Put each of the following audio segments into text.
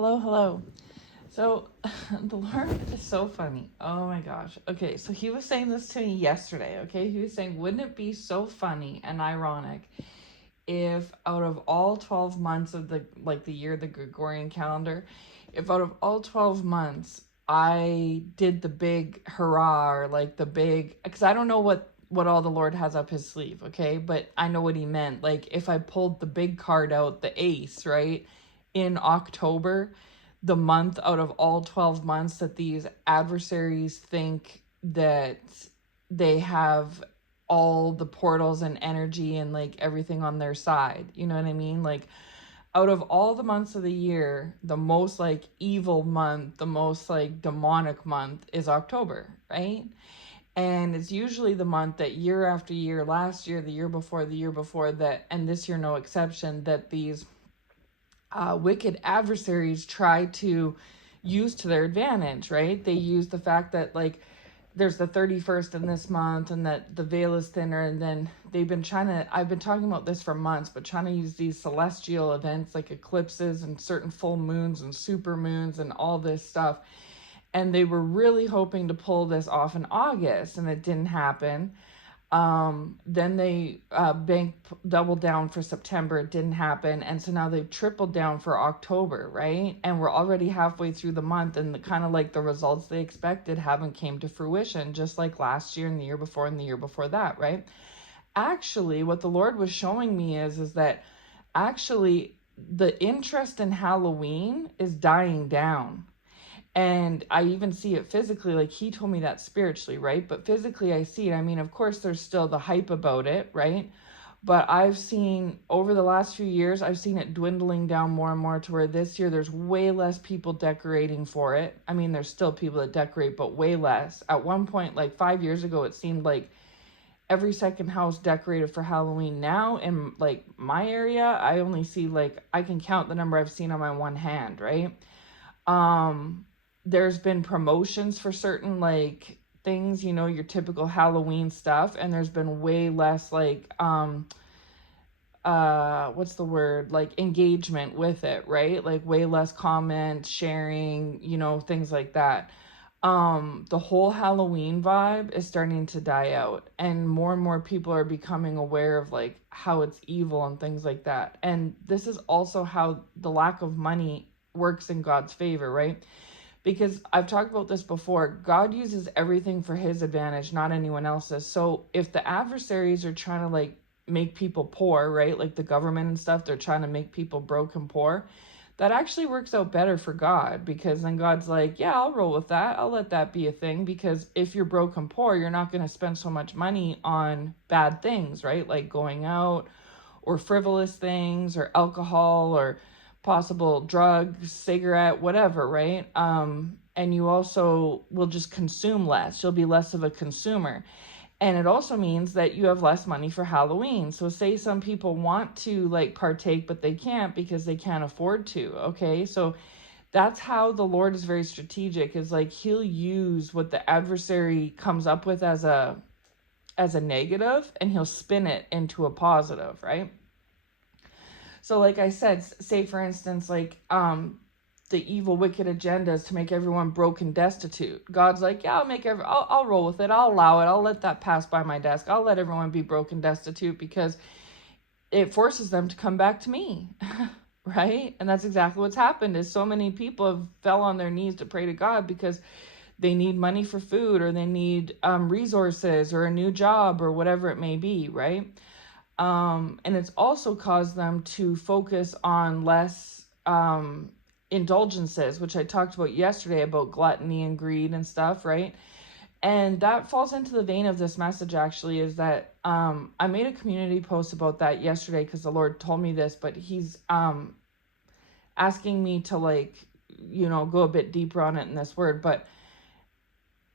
Hello, hello. So, the Lord is so funny. Oh my gosh. Okay, so he was saying this to me yesterday, okay? He was saying, wouldn't it be so funny and ironic if out of all 12 months of the year, the Gregorian calendar, if out of all 12 months, I did the big hurrah or like the big, because I don't know what all the Lord has up his sleeve, okay? But I know what he meant. Like if I pulled the big card out, the ace, right? In October, the month out of all 12 months that these adversaries think that they have all the portals and energy and like everything on their side. You know what I mean? Like out of all the months of the year, the most like evil month, the most like demonic month is October, right? And it's usually the month that year after year, last year, the year before that, and this year no exception, that these wicked adversaries try to use to their advantage, right? They use the fact that like there's the 31st in this month and that the veil is thinner, and then I've been talking about this for months, but trying to use these celestial events like eclipses and certain full moons and super moons and all this stuff, and they were really hoping to pull this off in August, and it didn't happen. Then they doubled down for September. It didn't happen. And so now they've tripled down for October, right? And we're already halfway through the month, and the kind of like the results they expected haven't came to fruition, just like last year and the year before and the year before that, right? Actually, what the Lord was showing me is that actually the interest in Halloween is dying down. And I even see it physically, like he told me that spiritually, right? But physically I see it. I mean, of course there's still the hype about it, right? But I've seen over the last few years, I've seen it dwindling down more and more to where this year there's way less people decorating for it. I mean, there's still people that decorate, but way less. At one point, like 5 years ago, it seemed like every second house decorated for Halloween. Now in like my area, I only see like, I can count the number I've seen on my one hand, right? Um, there's been promotions for certain like things, you know, your typical Halloween stuff, and there's been way less like what's the word? Like engagement with it, right? Like way less comments, sharing, you know, things like that. The whole Halloween vibe is starting to die out, and more people are becoming aware of like how it's evil and things like that. And this is also how the lack of money works in God's favor, right? Because I've talked about this before, God uses everything for his advantage, not anyone else's. So if the adversaries are trying to like make people poor, right? Like the government and stuff, they're trying to make people broke and poor. That actually works out better for God, because then God's like, yeah, I'll roll with that. I'll let that be a thing, because if you're broke and poor, you're not going to spend so much money on bad things, right? Like going out or frivolous things or alcohol or possible drugs, cigarette, whatever, right? And you also will just consume less. You'll be less of a consumer. And it also means that you have less money for Halloween. So say some people want to like partake, but they can't because they can't afford to. Okay. So that's how the Lord is very strategic, is like he'll use what the adversary comes up with as a negative, and he'll spin it into a positive, right? So like I said, say for instance, like the evil wicked agenda is to make everyone broke and destitute. God's like, yeah, I'll roll with it. I'll allow it. I'll let that pass by my desk. I'll let everyone be broke and destitute, because it forces them to come back to me. Right? And that's exactly what's happened, is so many people have fell on their knees to pray to God because they need money for food, or they need resources or a new job or whatever it may be, right? And it's also caused them to focus on less indulgences, which I talked about yesterday, about gluttony and greed and stuff, right? And that falls into the vein of this message, actually, is that I made a community post about that yesterday because the Lord told me this, but he's asking me to like, you know, go a bit deeper on it in this word. But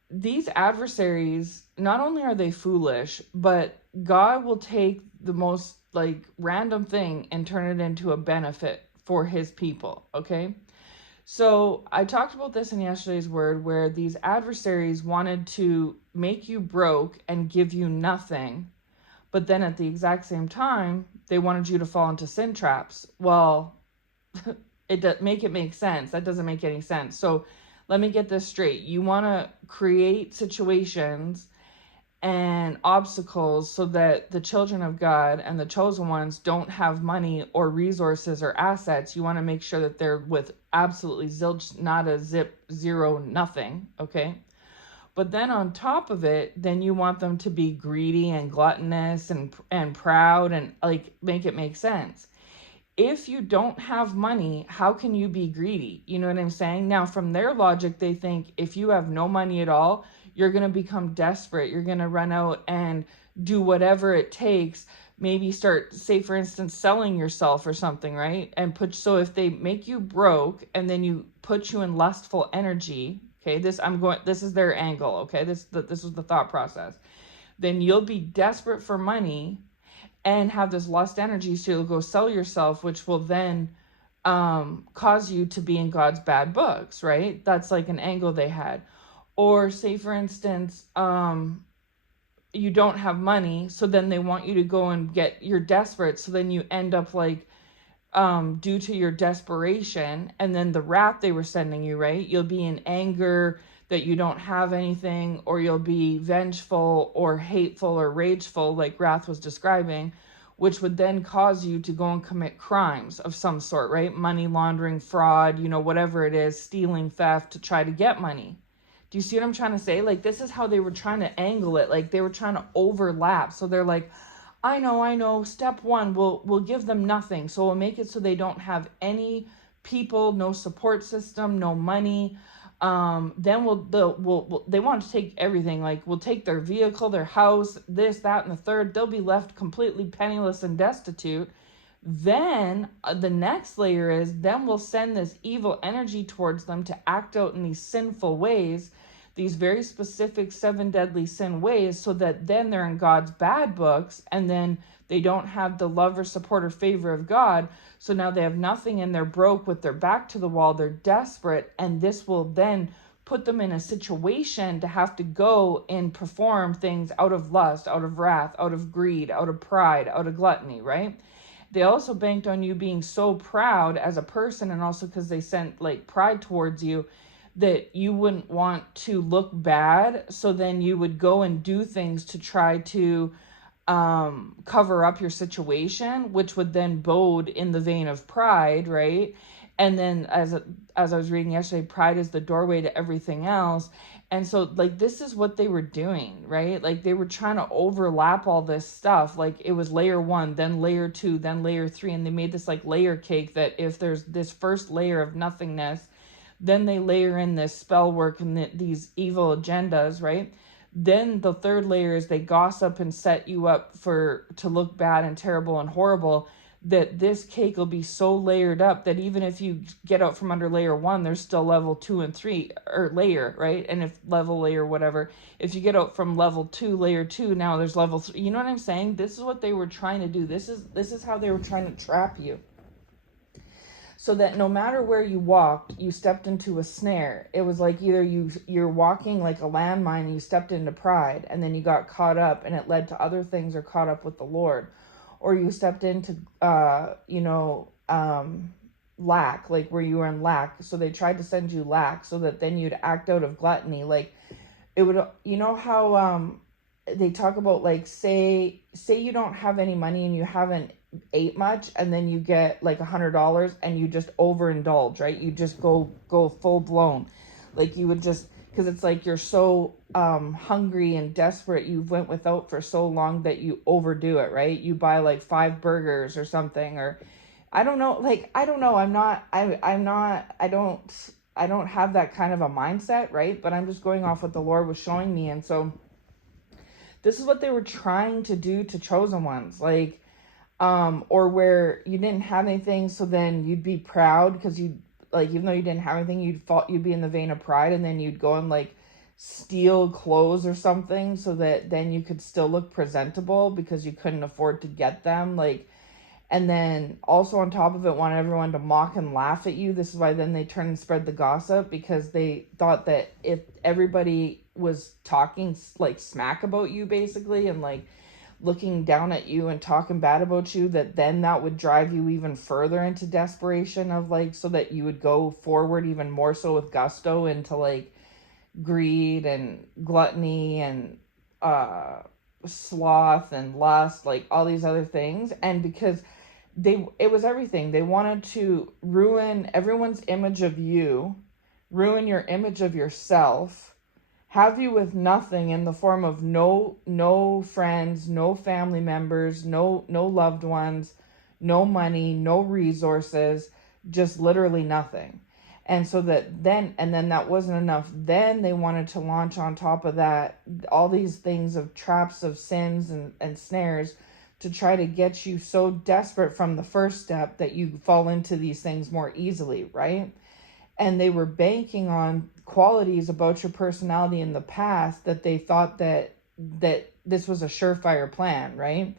these adversaries, not only are they foolish, but God will take the most like random thing and turn it into a benefit for his people, okay? So I talked about this in yesterday's word, where these adversaries wanted to make you broke and give you nothing, but then at the exact same time, they wanted you to fall into sin traps. Well, make it make sense. That doesn't make any sense. So let me get this straight. You want to create situations and obstacles so that the children of God and the chosen ones don't have money or resources or assets. You want to make sure that they're with absolutely zilch, nada, zip, zero, nothing. Okay. But then on top of it, then you want them to be greedy and gluttonous and proud and like make it make sense. If you don't have money, how can you be greedy? You know what I'm saying? Now, from their logic, they think if you have no money at all, you're going to become desperate. You're going to run out and do whatever it takes. Maybe start, say, for instance, selling yourself or something, right? And so if they make you broke and then you put you in lustful energy, okay, this is their angle, okay? This was the thought process. Then you'll be desperate for money and have this lust energy, so you'll go sell yourself, which will then cause you to be in God's bad books, right? That's like an angle they had. Or say, for instance, you don't have money, so then they want you to go and you're desperate, so then you end up like, due to your desperation and then the wrath they were sending you, right? You'll be in anger that you don't have anything, or you'll be vengeful or hateful or rageful, like Wrath was describing, which would then cause you to go and commit crimes of some sort, right? Money laundering, fraud, whatever it is, stealing, theft, to try to get money. Do you see what I'm trying to say? Like, this is how they were trying to angle it. Like, they were trying to overlap. So they're like, I know. Step one, we'll give them nothing. So we'll make it so they don't have any people, no support system, no money. Then they want to take everything. Like, we'll take their vehicle, their house, this, that, and the third. They'll be left completely penniless and destitute. Then the next layer is, then we'll send this evil energy towards them to act out in these sinful ways, these very specific 7 deadly sin ways, so that then they're in God's bad books, and then they don't have the love or support or favor of God. So now they have nothing and they're broke with their back to the wall. They're desperate, and this will then put them in a situation to have to go and perform things out of lust, out of wrath, out of greed, out of pride, out of gluttony, right? They also banked on you being so proud as a person, and also because they sent like pride towards you, that you wouldn't want to look bad. So then you would go and do things to try to cover up your situation, which would then bode in the vein of pride, right? And then as I was reading yesterday, pride is the doorway to everything else. And so like, this is what they were doing, right? Like, they were trying to overlap all this stuff. Like, it was layer 1, then layer 2, then layer 3. And they made this like layer cake, that if there's this first layer of nothingness, then they layer in this spell work and these evil agendas, right? Then the third layer is they gossip and set you up to look bad and terrible and horrible, that this cake will be so layered up that even if you get out from under layer 1, there's still level 2 and 3, or layer, right? And if level, layer, whatever, if you get out from level 2, layer 2, now there's level 3. You know what I'm saying? This is what they were trying to do. This is how they were trying to trap you. So that no matter where you walked, you stepped into a snare. It was like either you're walking like a landmine and you stepped into pride, and then you got caught up and it led to other things, or caught up with the Lord. Or you stepped into, lack, like where you were in lack. So they tried to send you lack so that then you'd act out of gluttony. Like, it would, how they talk about, like, say you don't have any money and you haven't ate much, and then you get like $100 and you just overindulge, right? You just go full blown. Like, you would just, because it's like you're so hungry and desperate, you went without for so long that you overdo it, right? You buy like 5 burgers or something, or I don't know, like, I don't know, I don't have that kind of a mindset, right? But I'm just going off what the Lord was showing me. And so this is what they were trying to do to chosen ones, like, or where you didn't have anything, so then you'd be proud because you, like, even though you didn't have anything, you'd be in the vein of pride, and then you'd go and like steal clothes or something so that then you could still look presentable because you couldn't afford to get them, like. And then also on top of it, want everyone to mock and laugh at you. This is why then they turn and spread the gossip, because they thought that if everybody was talking like smack about you, basically, and like looking down at you and talking bad about you, that would drive you even further into desperation of like, so that you would go forward even more so with gusto into like greed and gluttony and uh sloth and lust, like all these other things. And because it was everything. They wanted to ruin everyone's image of you, ruin your image of yourself, have you with nothing in the form of no friends, no family members, no loved ones, no money, no resources, just literally nothing. And so then that wasn't enough. Then they wanted to launch on top of that all these things of traps of sins and snares to try to get you so desperate from the first step that you fall into these things more easily, right? And they were banking on qualities about your personality in the past that they thought that this was a surefire plan, right?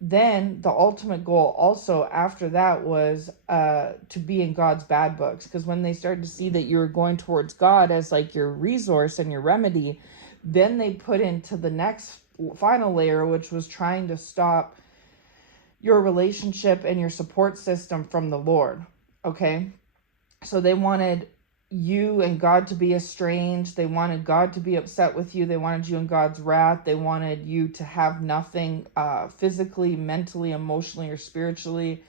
Then the ultimate goal also after that was to be in God's bad books, because when they started to see that you were going towards God as like your resource and your remedy, then they put into the next final layer, which was trying to stop your relationship and your support system from the Lord. Okay, so they wanted you and God to be estranged. They wanted God to be upset with you. They wanted you in God's wrath. They wanted you to have nothing physically, mentally, emotionally, or spiritually.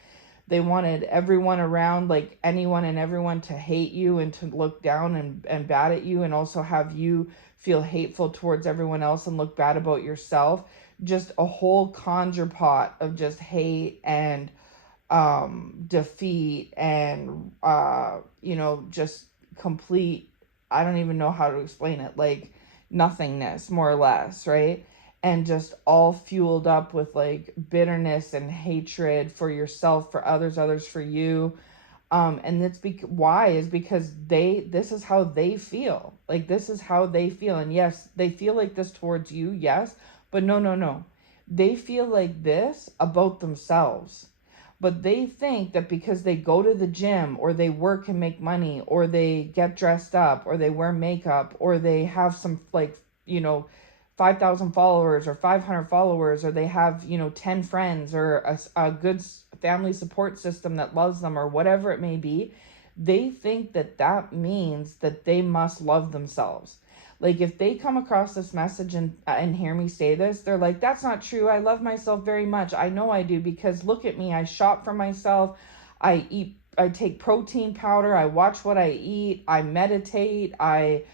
They wanted everyone around, like anyone and everyone, to hate you and to look down and bad at you, and also have you feel hateful towards everyone else and look bad about yourself. Just a whole conjure pot of just hate and defeat and just complete, I don't even know how to explain it, like nothingness, more or less, right? And just all fueled up with like bitterness and hatred for yourself, for others for you. And it's why is because this is how they feel. Like, this is how they feel. And yes, they feel like this towards you, yes, but no. They feel like this about themselves. But they think that because they go to the gym, or they work and make money, or they get dressed up, or they wear makeup, or they have some 5,000 followers or 500 followers, or they have 10 friends, or a good family support system that loves them, or whatever it may be, they think that means that they must love themselves. Like, if they come across this message and hear me say this, they're like, that's not true. I love myself very much. I know I do, because look at me. I shop for myself. I take protein powder. I watch what I eat. I meditate. I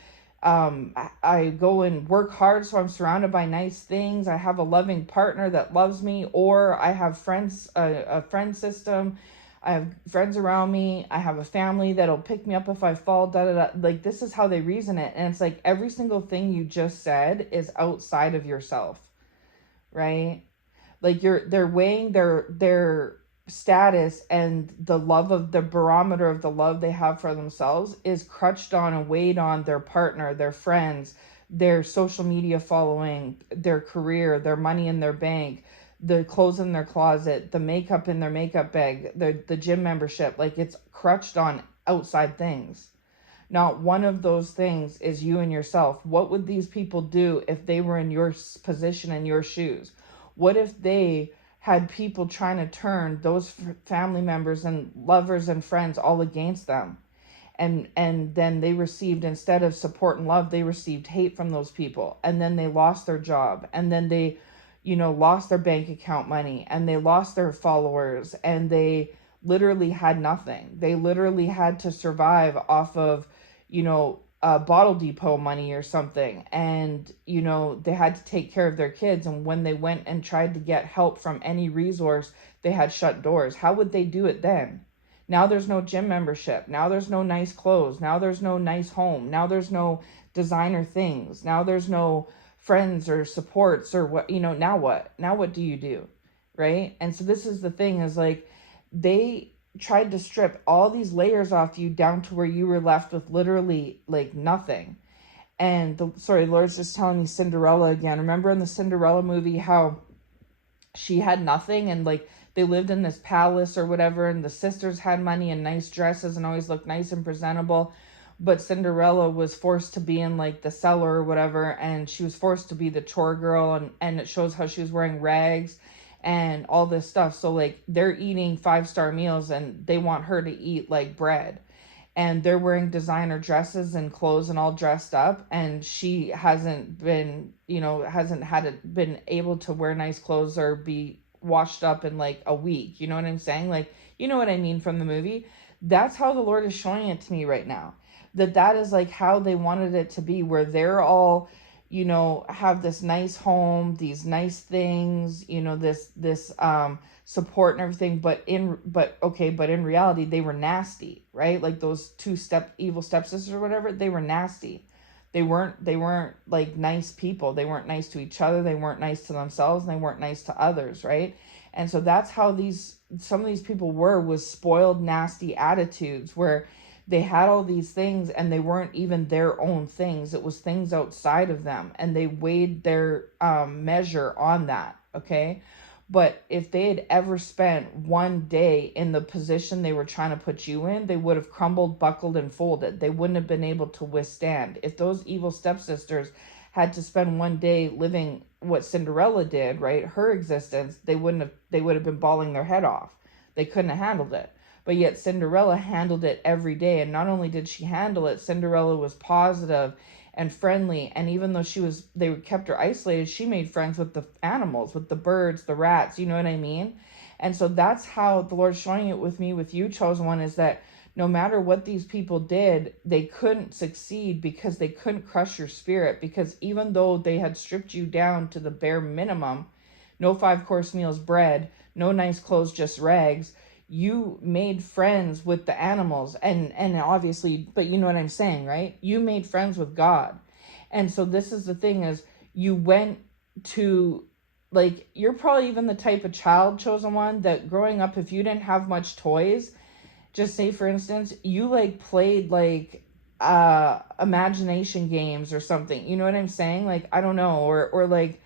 go and work hard, so I'm surrounded by nice things. I have a loving partner that loves me, or I have friends, a friend system. I have friends around me. I have a family that'll pick me up if I fall, da da da. Like, this is how they reason it. And it's like every single thing you just said is outside of yourself, right? Like, they're weighing their status and the barometer of the love they have for themselves is crutched on and weighed on their partner, their friends, their social media following, their career, their money in their bank, the clothes in their closet, the makeup in their makeup bag, the gym membership. Like, it's crutched on outside things. Not one of those things is you and yourself. What would these people do if they were in your position and your shoes? What if they had people trying to turn those family members and lovers and friends all against them? And then they received, instead of support and love, they received hate from those people. And then they lost their job. And then they lost their bank account money, and they lost their followers, and they literally had nothing. They literally had to survive off of, a bottle depot money or something. And, they had to take care of their kids. And when they went and tried to get help from any resource, they had shut doors. How would they do it then? Now there's no gym membership. Now there's no nice clothes. Now there's no nice home. Now there's no designer things. Now there's no friends or supports or what. Now what do you do? Right? And so this is the thing, is like, they tried to strip all these layers off you down to where you were left with literally like nothing. And the Lord's just telling me Cinderella again. Remember in the Cinderella movie how she had nothing, and like they lived in this palace or whatever, and the sisters had money and nice dresses and always looked nice and presentable. but Cinderella was forced to be in like the cellar or whatever, and she was forced to be the chore girl, and it shows how she was wearing rags and all this stuff. So like they're eating 5-star meals and they want her to eat like bread, and they're wearing designer dresses and clothes and all dressed up, and she hasn't been, hasn't had it been able to wear nice clothes or be washed up in like a week. You know what I'm saying? Like, you know what I mean from the movie. That's how the Lord is showing it to me right now, that is like how they wanted it to be, where they're all, have this nice home, these nice things, this support and everything, but in reality they were nasty, right? Like those evil stepsisters or whatever, they were nasty. They weren't like nice people. They weren't nice to each other, they weren't nice to themselves, and they weren't nice to others, right? And so that's how some of these people was spoiled, nasty attitudes, where they had all these things and they weren't even their own things. It was things outside of them, and they weighed their measure on that, okay? But if they had ever spent one day in the position they were trying to put you in, they would have crumbled, buckled, and folded. They wouldn't have been able to withstand. If those evil stepsisters had to spend one day living what Cinderella did, right, her existence, they would have been bawling their head off. They couldn't have handled it. But yet Cinderella handled it every day. And not only did she handle it, Cinderella was positive and friendly. And even though they kept her isolated, she made friends with the animals, with the birds, the rats, you know what I mean? And so that's how the Lord's showing it with me, with you, chosen one, is that no matter what these people did, they couldn't succeed because they couldn't crush your spirit. Because even though they had stripped you down to the bare minimum, no 5-course meals, bread, no nice clothes, just rags, you made friends with the animals, and obviously, but you know what I'm saying, right? You made friends with God. And so this is the thing, is you went to, like, you're probably even the type of child, chosen one, that growing up, if you didn't have much toys, just say for instance, you like played like imagination games or something, you know what I'm saying? Like, I don't know, or like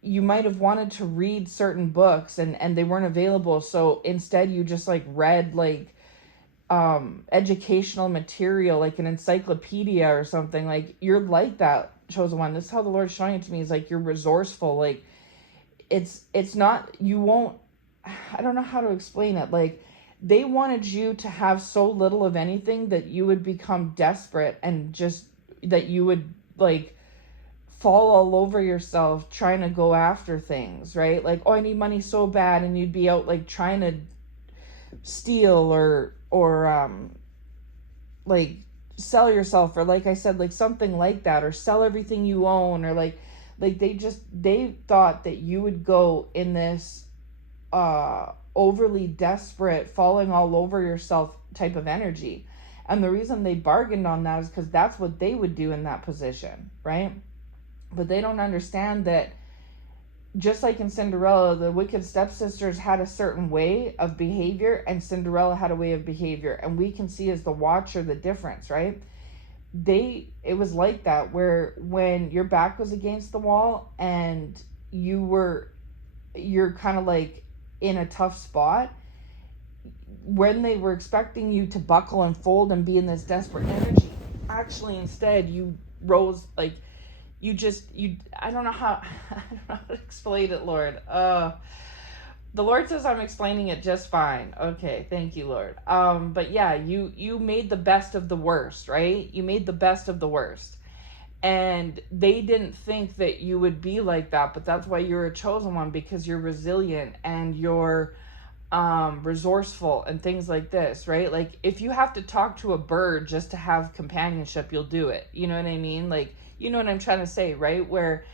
you might have wanted to read certain books and they weren't available, so instead you just like read like educational material, like an encyclopedia or something. Like, you're like that, chosen one. This is how the Lord's showing it to me, is like you're resourceful. Like, it's not, you won't, I don't know how to explain it. Like, they wanted you to have so little of anything that you would become desperate, and just that you would like fall all over yourself trying to go after things, right? Like, oh, I need money so bad, and you'd be out like trying to steal or like sell yourself, or like I said, like something like that, or sell everything you own, or like they thought that you would go in this overly desperate, falling all over yourself type of energy. And the reason they bargained on that is because that's what they would do in that position, right? But they don't understand that, just like in Cinderella, the wicked stepsisters had a certain way of behavior, and Cinderella had a way of behavior. And we can see as the watcher the difference, right? It was like that, where when your back was against the wall and you're kind of like in a tough spot, when they were expecting you to buckle and fold and be in this desperate energy, actually instead you rose, like, I don't know how to explain it, Lord. The Lord says I'm explaining it just fine. Okay, thank you, Lord. But yeah, you made the best of the worst, right? You made the best of the worst. And they didn't think that you would be like that, but that's why you're a chosen one, because you're resilient and you're resourceful and things like this, right? Like, if you have to talk to a bird just to have companionship, you'll do it. You know what I mean? Like, you know what I'm trying to say, right? Where,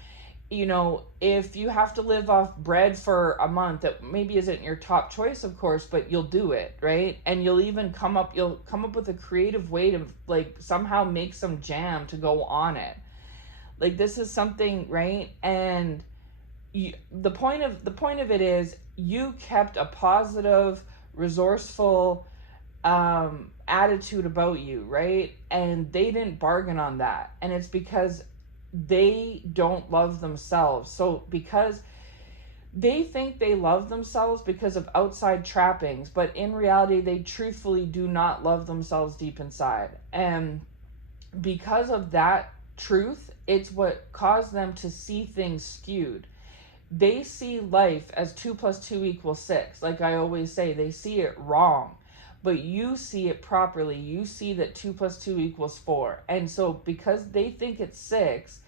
if you have to live off bread for a month, that maybe isn't your top choice, of course, but you'll do it, right? And you'll come up with a creative way to like somehow make some jam to go on it. Like, this is something, right? And the point of it is, you kept a positive, resourceful attitude about you, right? And they didn't bargain on that. And it's because they don't love themselves. So because they think they love themselves because of outside trappings, but in reality they truthfully do not love themselves deep inside. And because of that truth, it's what caused them to see things skewed. They see life as 2 plus 2 equals 6. Like I always say, they see it wrong. But you see it properly. You see that 2 plus 2 equals 4. And so because they think it's 6,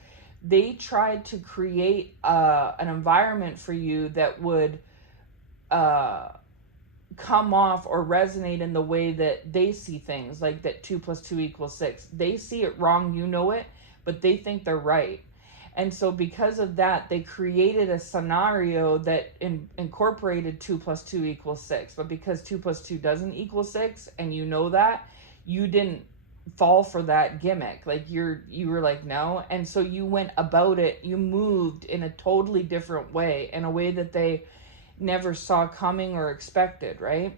they tried to create an environment for you that would uh, come off or resonate in the way that they see things, like that 2 plus 2 equals 6. They see it wrong, you know it, but they think they're right. And so because of that, they created a scenario that incorporated 2 plus 2 equals 6. But because 2 plus 2 doesn't equal 6, and you know that, you didn't fall for that gimmick. Like you were like, no. And so you went about it, you moved in a totally different way, in a way that they never saw coming or expected, right?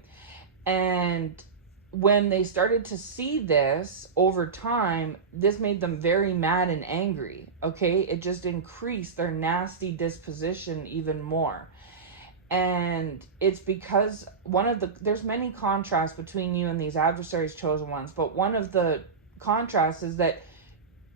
And when they started to see this over time, this made them very mad and angry, okay? It just increased their nasty disposition even more. And it's because there's many contrasts between you and these adversaries, chosen ones, but one of the contrasts is that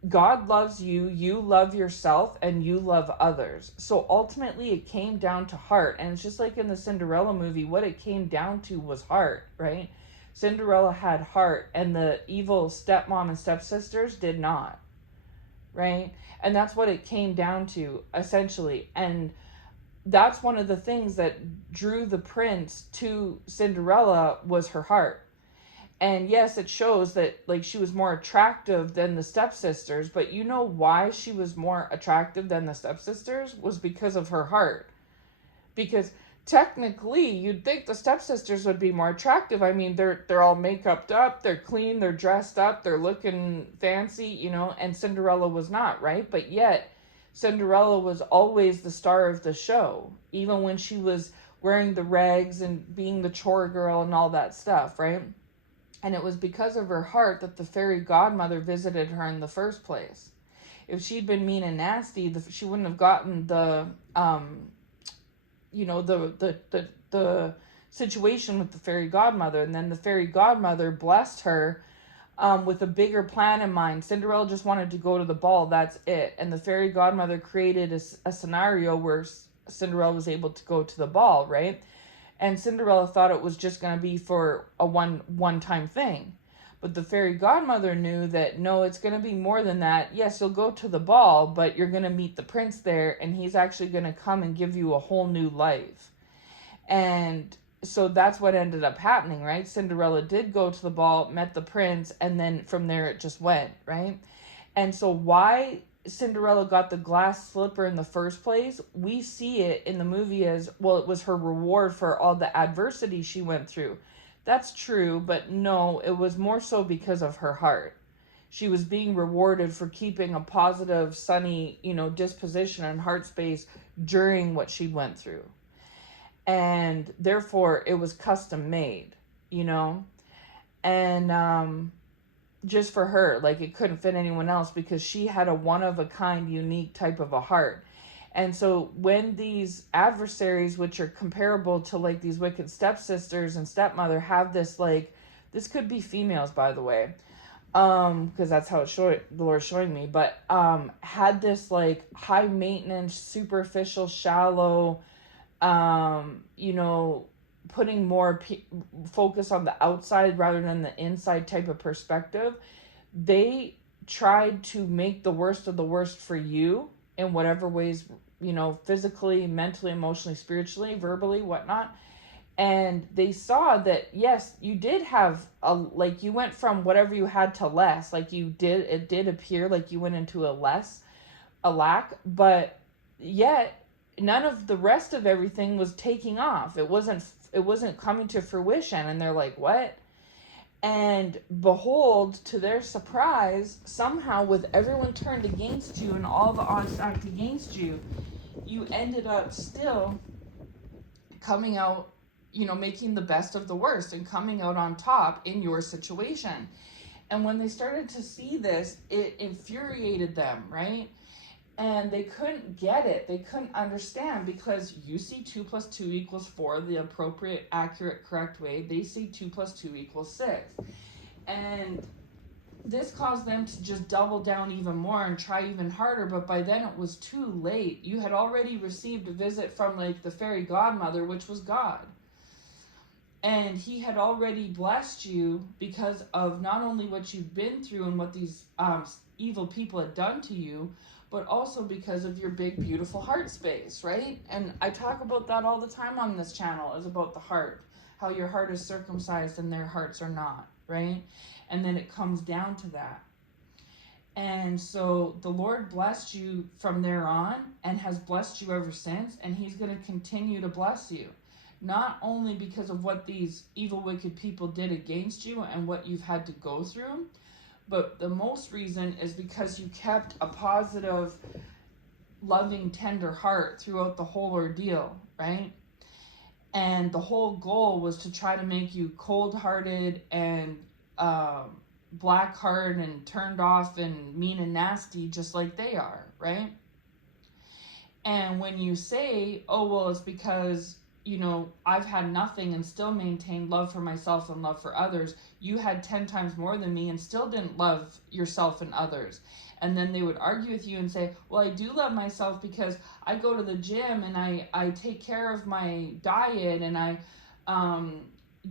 God loves you, you love yourself, and you love others. So ultimately it came down to heart. And it's just like in the Cinderella movie, what it came down to was heart, right? Cinderella had heart, and the evil stepmom and stepsisters did not, right? And that's what it came down to, essentially. And that's one of the things that drew the prince to Cinderella, was her heart. And yes, it shows that like she was more attractive than the stepsisters, but you know why she was more attractive than the stepsisters? Was because of her heart. Because technically, you'd think the stepsisters would be more attractive. I mean, they're all makeuped up, they're clean, they're dressed up, they're looking fancy, you know, and Cinderella was not, right? But yet, Cinderella was always the star of the show, even when she was wearing the rags and being the chore girl and all that stuff, right? And it was because of her heart that the fairy godmother visited her in the first place. If she'd been mean and nasty, she wouldn't have gotten the situation with the fairy godmother. And then the fairy godmother blessed her with a bigger plan in mind. Cinderella just wanted to go to the ball, that's it. And the fairy godmother created a scenario where Cinderella was able to go to the ball, right? And Cinderella thought it was just going to be for a one-time thing. But the fairy godmother knew that, no, it's going to be more than that. Yes, you'll go to the ball, but you're going to meet the prince there, and he's actually going to come and give you a whole new life. And so that's what ended up happening, right? Cinderella did go to the ball, met the prince, and then from there it just went, right? And so why Cinderella got the glass slipper in the first place, we see it in the movie as, well, it was her reward for all the adversity she went through. That's true, but no, it was more so because of her heart. She was being rewarded for keeping a positive, sunny, disposition and heart space during what she went through. And therefore, it was custom made, and just for her, like it couldn't fit anyone else because she had a one-of-a-kind, unique type of a heart. And so when these adversaries, which are comparable to like these wicked stepsisters and stepmother, have this, like, this could be females, by the way, because that's how the Lord's showing me, but had this like high maintenance, superficial, shallow, putting more focus on the outside rather than the inside type of perspective. They tried to make the worst of the worst for you in whatever ways, physically, mentally, emotionally, spiritually, verbally, whatnot. And they saw that, yes, you did have you went from whatever you had to less, it did appear like you went into a lack, but yet none of the rest of everything was taking off. It wasn't coming to fruition. And they're like, what? And behold, to their surprise, somehow with everyone turned against you and all the odds stacked against you, you ended up still coming out, making the best of the worst and coming out on top in your situation. And when they started to see this, it infuriated them, right? And they couldn't get it. They couldn't understand, because you see 2 plus 2 equals 4, the appropriate, accurate, correct way. They see 2 plus 2 equals 6. And this caused them to just double down even more and try even harder, but by then it was too late. You had already received a visit from like the fairy godmother, which was God. And he had already blessed you because of not only what you've been through and what these evil people had done to you, but also because of your big, beautiful heart space, right? And I talk about that all the time on this channel, is about the heart, how your heart is circumcised and their hearts are not, right? And then it comes down to that. And so the Lord blessed you from there on and has blessed you ever since, and he's going to continue to bless you. Not only because of what these evil, wicked people did against you and what you've had to go through, but the most reason is because you kept a positive, loving, tender heart throughout the whole ordeal, right? And the whole goal was to try to make you cold-hearted and black-hearted and turned off and mean and nasty, just like they are, right? And when you say, oh, well, it's because, you know, I've had nothing and still maintained love for myself and love for others, you had 10 times more than me and still didn't love yourself and others. And then they would argue with you and say, well, I do love myself because I go to the gym and I take care of my diet and I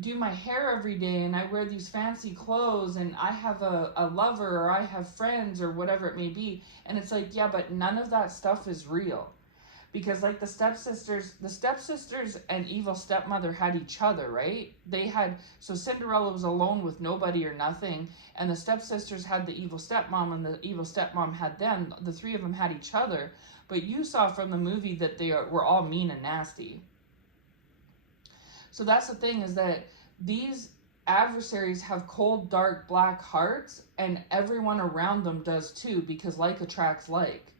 do my hair every day and I wear these fancy clothes and I have a lover or I have friends or whatever it may be. And it's like, yeah, but none of that stuff is real. Because like the stepsisters and evil stepmother had each other, right? So Cinderella was alone with nobody or nothing, and the stepsisters had the evil stepmom, and the evil stepmom had them. The three of them had each other, but you saw from the movie that they were all mean and nasty. So that's the thing, is that these adversaries have cold, dark, black hearts, and everyone around them does too, because like attracts like.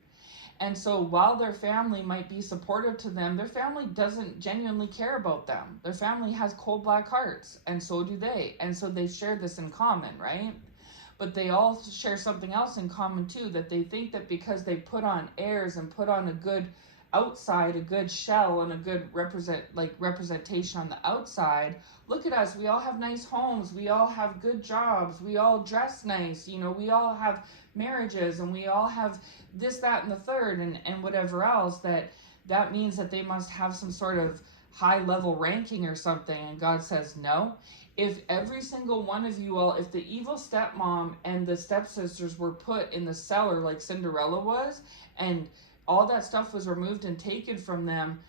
And so while their family might be supportive to them, their family doesn't genuinely care about them. Their family has cold black hearts, and so do they. And so they share this in common, right? But they all share something else in common too, that they think that because they put on airs and put on a good outside, a good shell, and a good representation on the outside. Look at us, we all have nice homes, we all have good jobs, we all dress nice, you know, we all have marriages, and we all have this, that, and the third, and whatever else, that means that they must have some sort of high level ranking or something. And God says no. If every single one of you all, if the evil stepmom and the stepsisters were put in the cellar like Cinderella was, and all that stuff was removed and taken from them,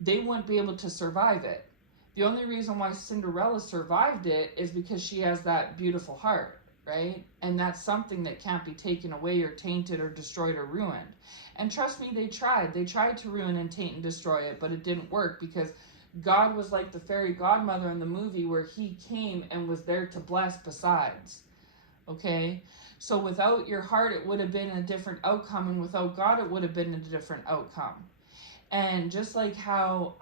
they wouldn't be able to survive it. The only reason why Cinderella survived it is because she has that beautiful heart, right? And that's something that can't be taken away or tainted or destroyed or ruined. And trust me, they tried. They tried to ruin and taint and destroy it, but it didn't work, because God was like the fairy godmother in the movie, where he came and was there to bless besides. Okay? So without your heart, it would have been a different outcome, and without God, it would have been a different outcome. And just like how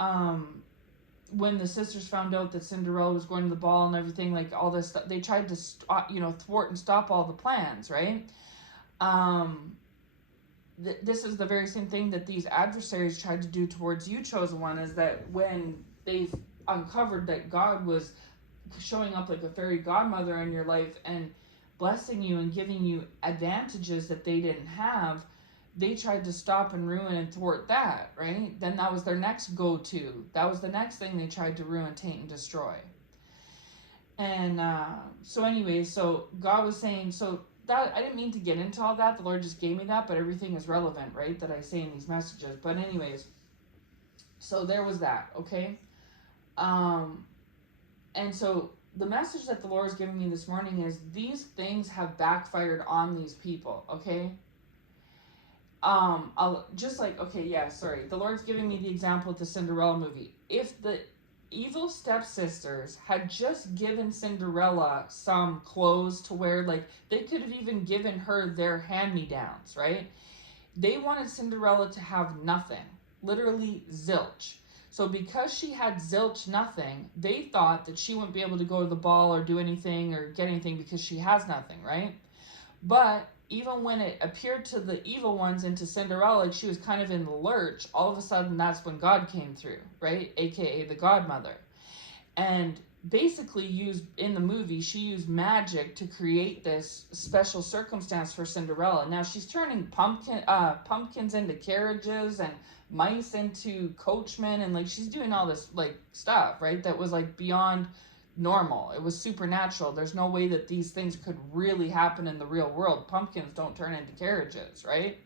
when the sisters found out that Cinderella was going to the ball and everything, like all this stuff, they tried to thwart and stop all the plans, right? This is the very same thing that these adversaries tried to do towards you, chosen one, is that when they've uncovered that God was showing up like a fairy godmother in your life and blessing you and giving you advantages that they didn't have, they tried to stop and ruin and thwart that, right? Then that was their next go-to. That was the next thing they tried to ruin, taint, and destroy. And so anyways, so God was saying, so that, I didn't mean to get into all that. The Lord just gave me that, but everything is relevant, right, that I say in these messages. But anyways, so there was that, okay? And so the message that the Lord is giving me this morning is these things have backfired on these people, okay? The Lord's giving me the example of the Cinderella movie. If the evil stepsisters had just given Cinderella some clothes to wear, like they could have even given her their hand-me-downs, right? They wanted Cinderella to have nothing, literally zilch. So because she had zilch nothing, they thought that she wouldn't be able to go to the ball or do anything or get anything because she has nothing, right? But even when it appeared to the evil ones and to Cinderella, like she was kind of in the lurch, all of a sudden that's when God came through, right? AKA the godmother. And basically used, in the movie, she used magic to create this special circumstance for Cinderella. Now she's turning pumpkins into carriages and mice into coachmen, and like she's doing all this like stuff, right? That was like beyond normal. It was supernatural. There's no way that these things could really happen in the real world. Pumpkins don't turn into carriages, right?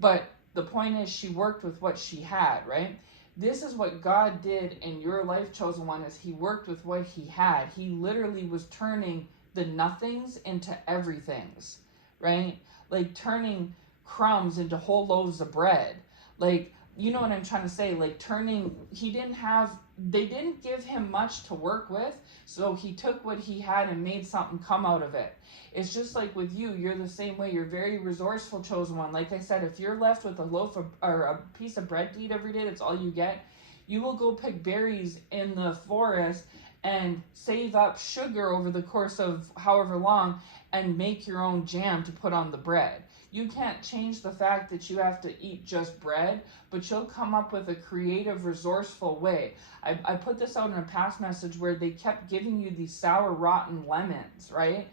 But the point is, she worked with what she had, right? This is what God did in your life, chosen one, is he worked with what he had. He literally was turning the nothings into everythings, right? Like turning crumbs into whole loaves of bread. Like, you know what I'm trying to say? Like they didn't give him much to work with, so he took what he had and made something come out of it. It's just like with you, you're the same way. You're very resourceful, chosen one. Like I said, if you're left with a loaf of, or a piece of bread to eat every day, that's all you get, you will go pick berries in the forest and save up sugar over the course of however long and make your own jam to put on the bread. You can't change the fact that you have to eat just bread, but you'll come up with a creative, resourceful way. I put this out in a past message where they kept giving you these sour, rotten lemons, right?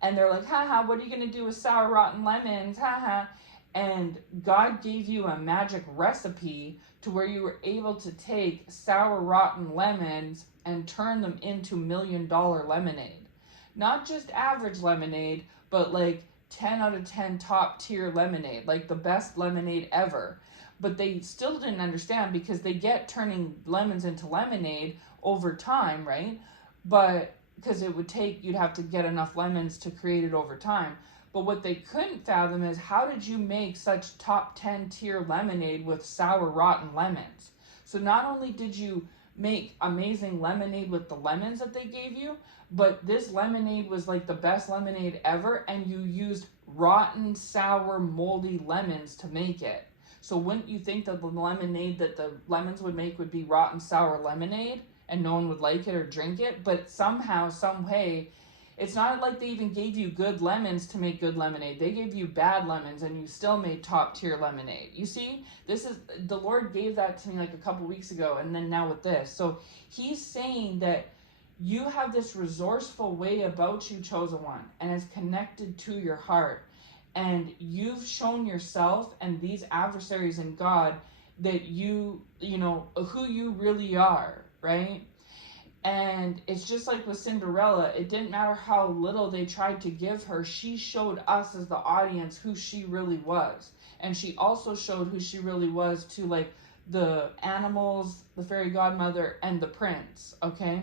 And they're like, haha, what are you going to do with sour, rotten lemons? Haha. And God gave you a magic recipe to where you were able to take sour, rotten lemons and turn them into $1 million lemonade. Not just average lemonade, but like 10 out of 10 top tier lemonade, like the best lemonade ever. But they still didn't understand, because they get turning lemons into lemonade over time, right? But because you'd have to get enough lemons to create it over time. But what they couldn't fathom is, how did you make such top 10 tier lemonade with sour, rotten lemons? So not only did you make amazing lemonade with the lemons that they gave you, but this lemonade was like the best lemonade ever, and you used rotten, sour, moldy lemons to make it. So wouldn't you think that the lemonade that the lemons would make would be rotten, sour lemonade, and no one would like it or drink it? But somehow, some way, it's not like they even gave you good lemons to make good lemonade. They gave you bad lemons and you still made top tier lemonade. You see, the Lord gave that to me like a couple weeks ago, and then now with this. So he's saying that you have this resourceful way about you, chosen one, and it's connected to your heart. And you've shown yourself and these adversaries in God that you know, who you really are, right? And it's just like with Cinderella, it didn't matter how little they tried to give her. She showed us as the audience who she really was. And she also showed who she really was to like the animals, the fairy godmother, and the prince, okay?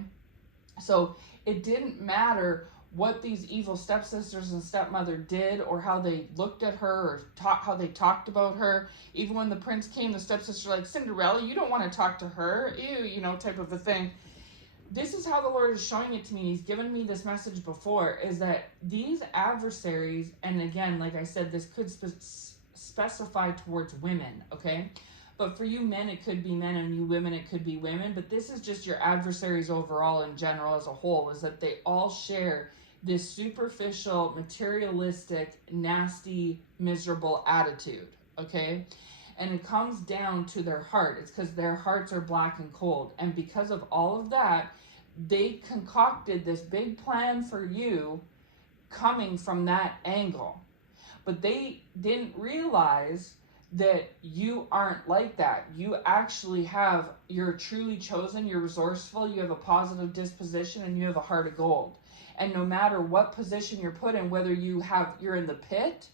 So it didn't matter what these evil stepsisters and stepmother did, or how they looked at her, or how they talked about her. Even when the prince came, the stepsister like, Cinderella, you don't want to talk to her, ew, you know, type of a thing. This is how the Lord is showing it to me. He's given me this message before, is that these adversaries, and again, like I said, this could specify towards women, okay? But for you men, it could be men, and you women, it could be women. But this is just your adversaries overall in general as a whole, is that they all share this superficial, materialistic, nasty, miserable attitude, okay? And it comes down to their heart. It's because their hearts are black and cold. And because of all of that, they concocted this big plan for you coming from that angle. But they didn't realize that you aren't like that. You actually you're truly chosen, you're resourceful, you have a positive disposition, and you have a heart of gold. And no matter what position you're put in, whether you're in the pit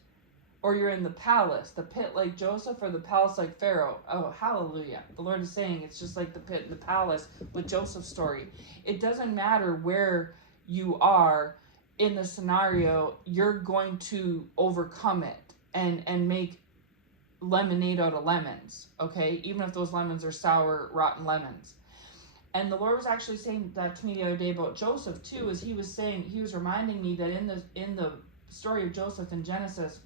or you're in the palace, the pit like Joseph or the palace like Pharaoh. Oh, hallelujah. The Lord is saying it's just like the pit and the palace with Joseph's story. It doesn't matter where you are in the scenario, you're going to overcome it and make lemonade out of lemons, okay? Even if those lemons are sour, rotten lemons. And the Lord was actually saying that to me the other day about Joseph too, as he was reminding me that in the story of Joseph in Genesis,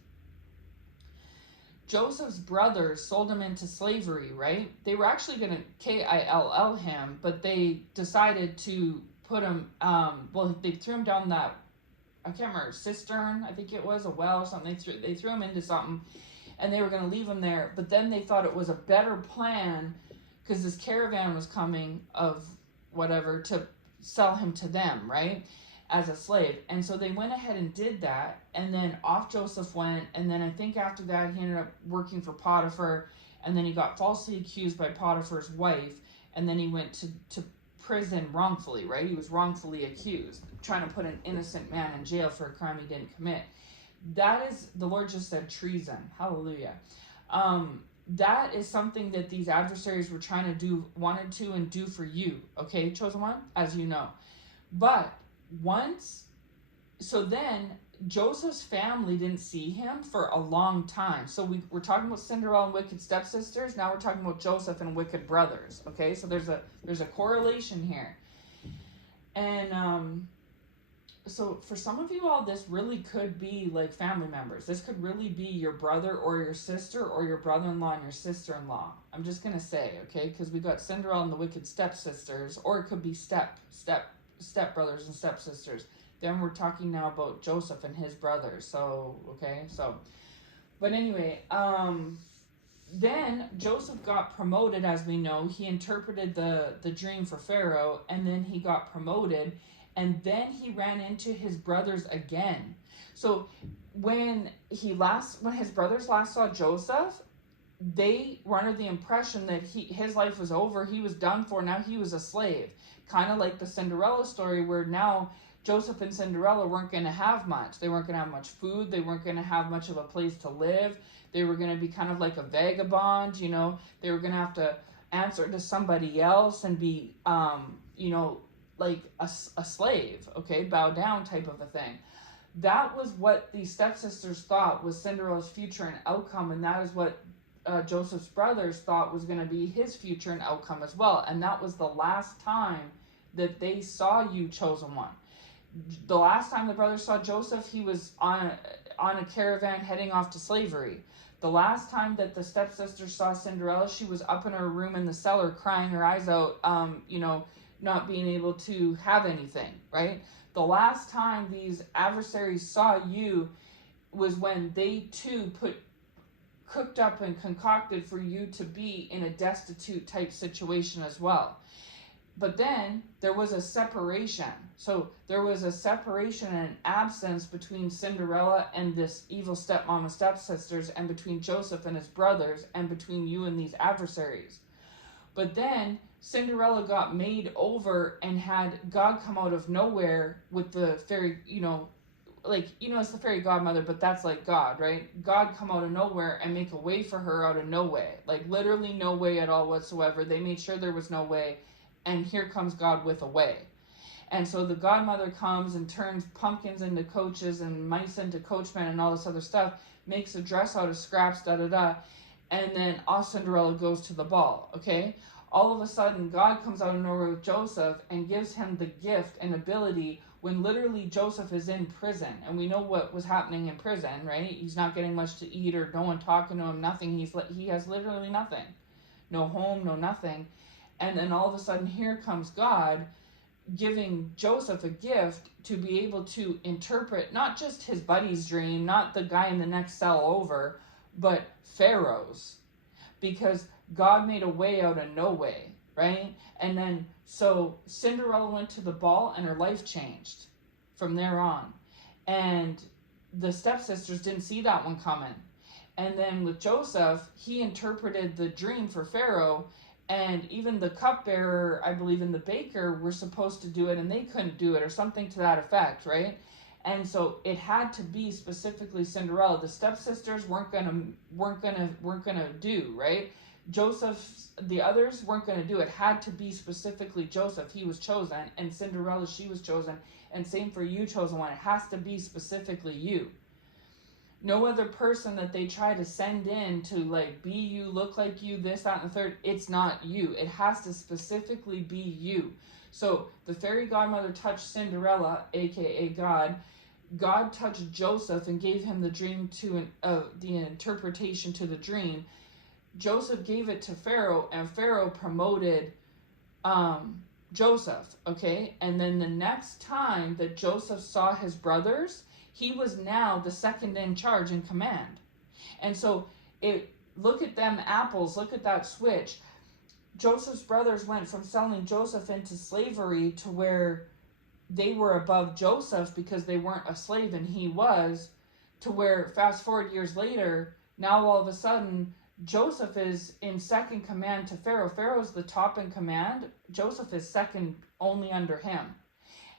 Joseph's brothers sold him into slavery, right? They were actually going to kill him, but they decided to put him, they threw him down that, I can't remember, cistern, I think it was, a well or something. They threw him into something, and they were going to leave him there. But then they thought it was a better plan, because this caravan was coming of whatever, to sell him to them, right? As a slave. And so they went ahead and did that. And then off Joseph went. And then I think after that, he ended up working for Potiphar. And then he got falsely accused by Potiphar's wife. And then he went to prison wrongfully, right? He was wrongfully accused, trying to put an innocent man in jail for a crime he didn't commit. That is, the Lord just said treason. Hallelujah. That is something that these adversaries were trying to do, wanted to, and do for you, okay, chosen one, as you know. But then Joseph's family didn't see him for a long time. So we're talking about Cinderella and wicked stepsisters. Now we're talking about Joseph and wicked brothers, okay? So there's a correlation here. And so for some of you all, this really could be like family members. This could really be your brother or your sister or your brother-in-law and your sister-in-law. I'm just going to say, okay, because we got Cinderella and the wicked stepsisters, or it could be stepbrothers and stepsisters. Then we're talking now about Joseph and his brothers. So, okay, so, but anyway, then Joseph got promoted, as we know. He interpreted the dream for Pharaoh, and then he got promoted. And then he ran into his brothers again. So when his brothers last saw Joseph, they were under the impression that his life was over. He was done for. Now he was a slave. Kind of like the Cinderella story, where now Joseph and Cinderella weren't going to have much. They weren't going to have much food. They weren't going to have much of a place to live. They were going to be kind of like a vagabond, you know. They were going to have to answer to somebody else and be, like a slave, okay, bow down type of a thing. That was what the stepsisters thought was Cinderella's future and outcome, and that is what Joseph's brothers thought was going to be his future and outcome as well. And that was the last time that they saw you, chosen one. The last time the brothers saw Joseph, he was on a caravan heading off to slavery. The last time that the stepsisters saw Cinderella, she was up in her room in the cellar crying her eyes out, not being able to have anything, right? The last time these adversaries saw you was when they too cooked up and concocted for you to be in a destitute type situation as well. But then there was a separation. So there was a separation and an absence between Cinderella and this evil stepmom and stepsisters, and between Joseph and his brothers, and between you and these adversaries. But then Cinderella got made over and had God come out of nowhere with the fairy, it's the fairy godmother, but that's like God, right? God come out of nowhere and make a way for her out of no way. Like literally no way at all whatsoever. They made sure there was no way. And here comes God with a way. And so the godmother comes and turns pumpkins into coaches and mice into coachmen and all this other stuff, makes a dress out of scraps, and then Cinderella goes to the ball, okay? All of a sudden, God comes out of nowhere with Joseph and gives him the gift and ability when literally Joseph is in prison. And we know what was happening in prison, right? He's not getting much to eat, or no one talking to him, nothing. He has literally nothing. No home, no nothing. And then all of a sudden, here comes God giving Joseph a gift to be able to interpret not just his buddy's dream, not the guy in the next cell over, but Pharaoh's. Because God made a way out of no way, right? And then, so Cinderella went to the ball and her life changed from there on. And the stepsisters didn't see that one coming. And then with Joseph, he interpreted the dream for Pharaoh, and even the cupbearer, I believe, and the baker were supposed to do it, and they couldn't do it, or something to that effect, right? And so it had to be specifically Cinderella. The stepsisters weren't gonna do, right? Joseph, the others weren't gonna do it. Had to be specifically Joseph. He was chosen, and Cinderella, she was chosen. And same for you, chosen one. It has to be specifically you. No other person that they try to send in to like be you, look like you, this, that, and the third, it's not you. It has to specifically be you. So the fairy godmother touched Cinderella, aka God. God touched Joseph and gave him the dream the interpretation to the dream. Joseph gave it to Pharaoh, and Pharaoh promoted Joseph, okay? And then the next time that Joseph saw his brothers, he was now the second in charge in command. And so look at them apples, look at that switch. Joseph's brothers went from selling Joseph into slavery to where they were above Joseph because they weren't a slave and he was, to where fast forward years later, now all of a sudden Joseph is in second command to Pharaoh. Pharaoh's the top in command. Joseph is second only under him.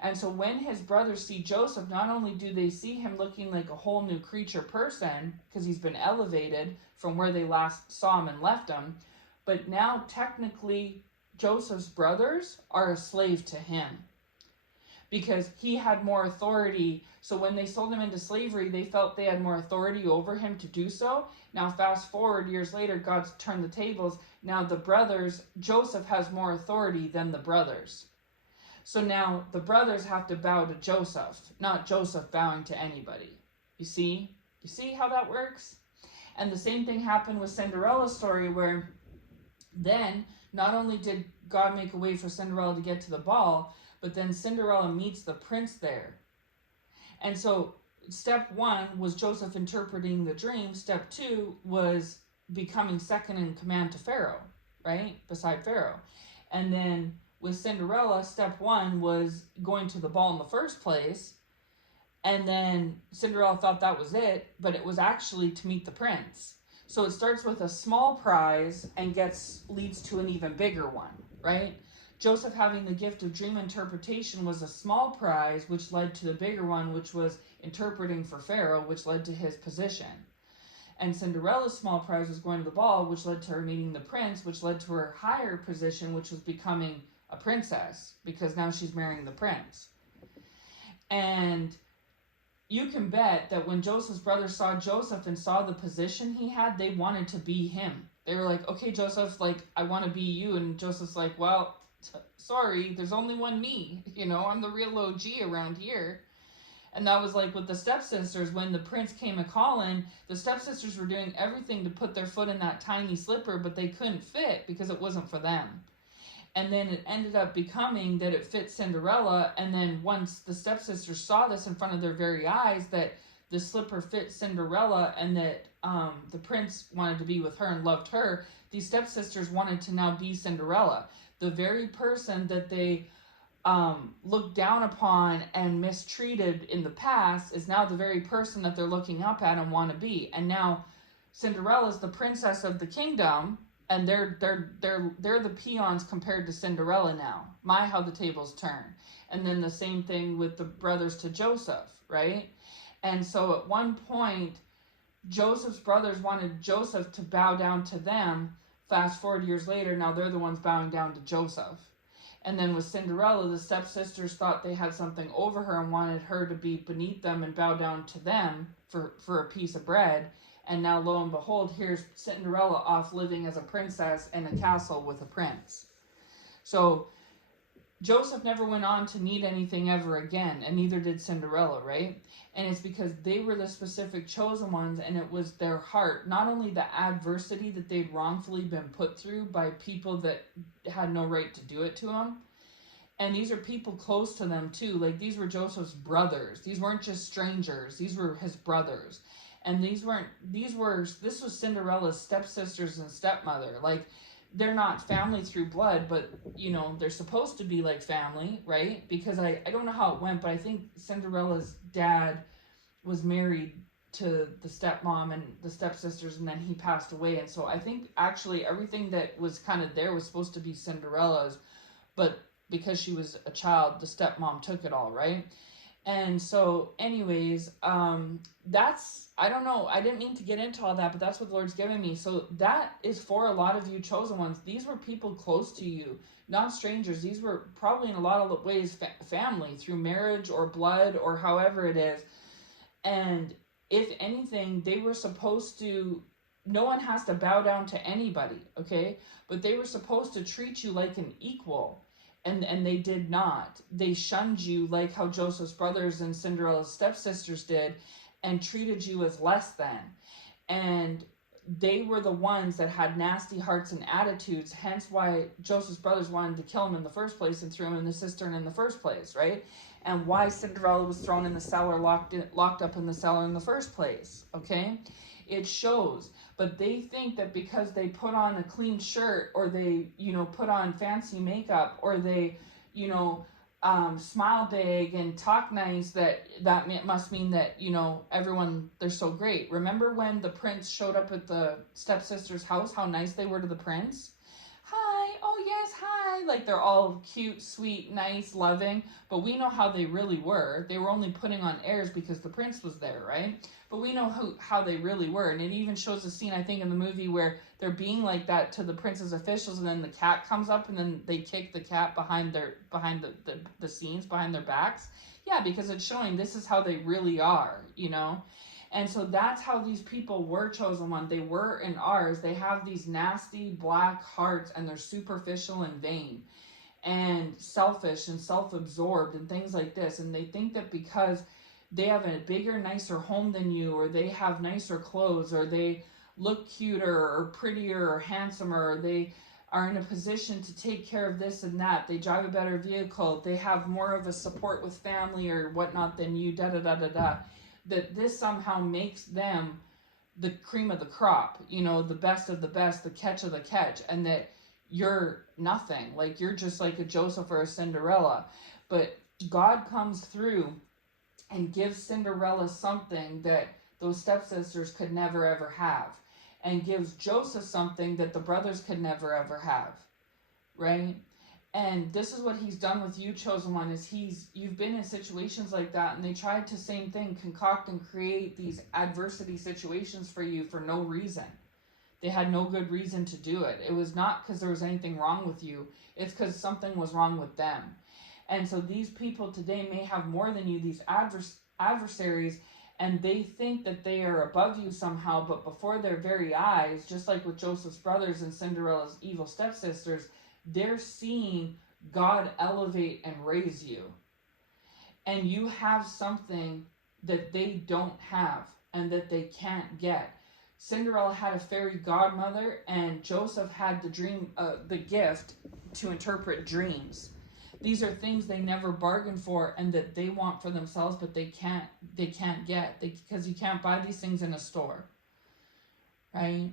And so when his brothers see Joseph, not only do they see him looking like a whole new creature person because he's been elevated from where they last saw him and left him, but now technically Joseph's brothers are a slave to him because he had more authority. So when they sold him into slavery, they felt they had more authority over him to do so. Now fast forward years later, God's turned the tables. Now the brothers, Joseph has more authority than the brothers. So now the brothers have to bow to Joseph, not Joseph bowing to anybody. You see? You see how that works? And the same thing happened with Cinderella's story, where then not only did God make a way for Cinderella to get to the ball, but then Cinderella meets the prince there. And so step one was Joseph interpreting the dream. Step two was becoming second in command to Pharaoh, right? Beside Pharaoh. And then with Cinderella, step one was going to the ball in the first place. And then Cinderella thought that was it, but it was actually to meet the prince. So it starts with a small prize and leads to an even bigger one, right? Joseph having the gift of dream interpretation was a small prize, which led to the bigger one, which was interpreting for Pharaoh, which led to his position. And Cinderella's small prize was going to the ball, which led to her meeting the prince, which led to her higher position, which was becoming a princess, because now she's marrying the prince. And you can bet that when Joseph's brothers saw Joseph and saw the position he had, they wanted to be him. They were like, okay, Joseph, like, I want to be you. And Joseph's like, well, sorry, there's only one me. You know, I'm the real OG around here. And that was like with the stepsisters. When the prince came a-calling, the stepsisters were doing everything to put their foot in that tiny slipper, but they couldn't fit because it wasn't for them. And then it ended up becoming that it fit Cinderella. And then once the stepsisters saw this in front of their very eyes, that the slipper fit Cinderella and that the prince wanted to be with her and loved her, these stepsisters wanted to now be Cinderella. The very person that they looked down upon and mistreated in the past is now the very person that they're looking up at and want to be. And now Cinderella's the princess of the kingdom, and they're the peons compared to Cinderella now. My, how the tables turn. And then the same thing with the brothers to Joseph, right? And so at one point, Joseph's brothers wanted Joseph to bow down to them. Fast forward years later, now they're the ones bowing down to Joseph. And then with Cinderella, the stepsisters thought they had something over her and wanted her to be beneath them and bow down to them for a piece of bread. And now, lo and behold, here's Cinderella off living as a princess in a castle with a prince. So Joseph never went on to need anything ever again, and neither did Cinderella, right? And it's because they were the specific chosen ones, and it was their heart, not only the adversity that they'd wrongfully been put through by people that had no right to do it to them. And these are people close to them too. Like, these were Joseph's brothers. These weren't just strangers. These were his brothers. And this was Cinderella's stepsisters and stepmother. Like, they're not family through blood, but, you know, they're supposed to be like family, right? Because I don't know how it went, but I think Cinderella's dad was married to the stepmom and the stepsisters, and then he passed away. And so I think actually everything that was kind of there was supposed to be Cinderella's, but because she was a child, the stepmom took it all, right? And so anyways, I don't know, I didn't mean to get into all that, but that's what the Lord's given me. So that is for a lot of you chosen ones. These were people close to you, not strangers. These were probably in a lot of ways family through marriage or blood or however it is. And if anything, they were supposed to, no one has to bow down to anybody, okay? But they were supposed to treat you like an equal. And they did not. They shunned you like how Joseph's brothers and Cinderella's stepsisters did, and treated you as less than. And they were the ones that had nasty hearts and attitudes, hence why Joseph's brothers wanted to kill him in the first place and threw him in the cistern in the first place, right? and why Cinderella was thrown in the cellar, locked up in the cellar in the first place, okay? It shows. But they think that because they put on a clean shirt, or they, put on fancy makeup, or they, smile big and talk nice, that must mean that, everyone, they're so great. Remember when the prince showed up at the stepsister's house, how nice they were to the prince? Hi, oh yes, hi. Like, they're all cute, sweet, nice, loving, but we know how they really were. They were only putting on airs because the prince was there, right? But we know how they really were. And it even shows a scene, I think, in the movie where they're being like that to the prince's officials, and then the cat comes up, and then they kick the cat behind the scenes, behind their backs. Yeah, because it's showing this is how they really are, And so that's how these people were, chosen one. They were in ours. They have these nasty black hearts, and they're superficial and vain and selfish and self-absorbed and things like this. And they think that because they have a bigger, nicer home than you, or they have nicer clothes, or they look cuter or prettier or handsomer, or they are in a position to take care of this and that, they drive a better vehicle, they have more of a support with family or whatnot than you, that this somehow makes them the cream of the crop, the best of the best, the catch of the catch, and that you're nothing. Like, you're just like a Joseph or a Cinderella. But God comes through and gives Cinderella something that those stepsisters could never ever have, and gives Joseph something that the brothers could never ever have, right? And this is what he's done with you, chosen one, is you've been in situations like that, and they tried to, same thing, concoct and create these adversity situations for you for no reason. They had no good reason to do it. It was not because there was anything wrong with you. It's because something was wrong with them. And so these people today may have more than you, these adversaries, and they think that they are above you somehow, but before their very eyes, just like with Joseph's brothers and Cinderella's evil stepsisters, they're seeing God elevate and raise you. And you have something that they don't have and that they can't get. Cinderella had a fairy godmother, and Joseph had the gift to interpret dreams. These are things they never bargained for, and that they want for themselves, but they can't get, because you can't buy these things in a store, right?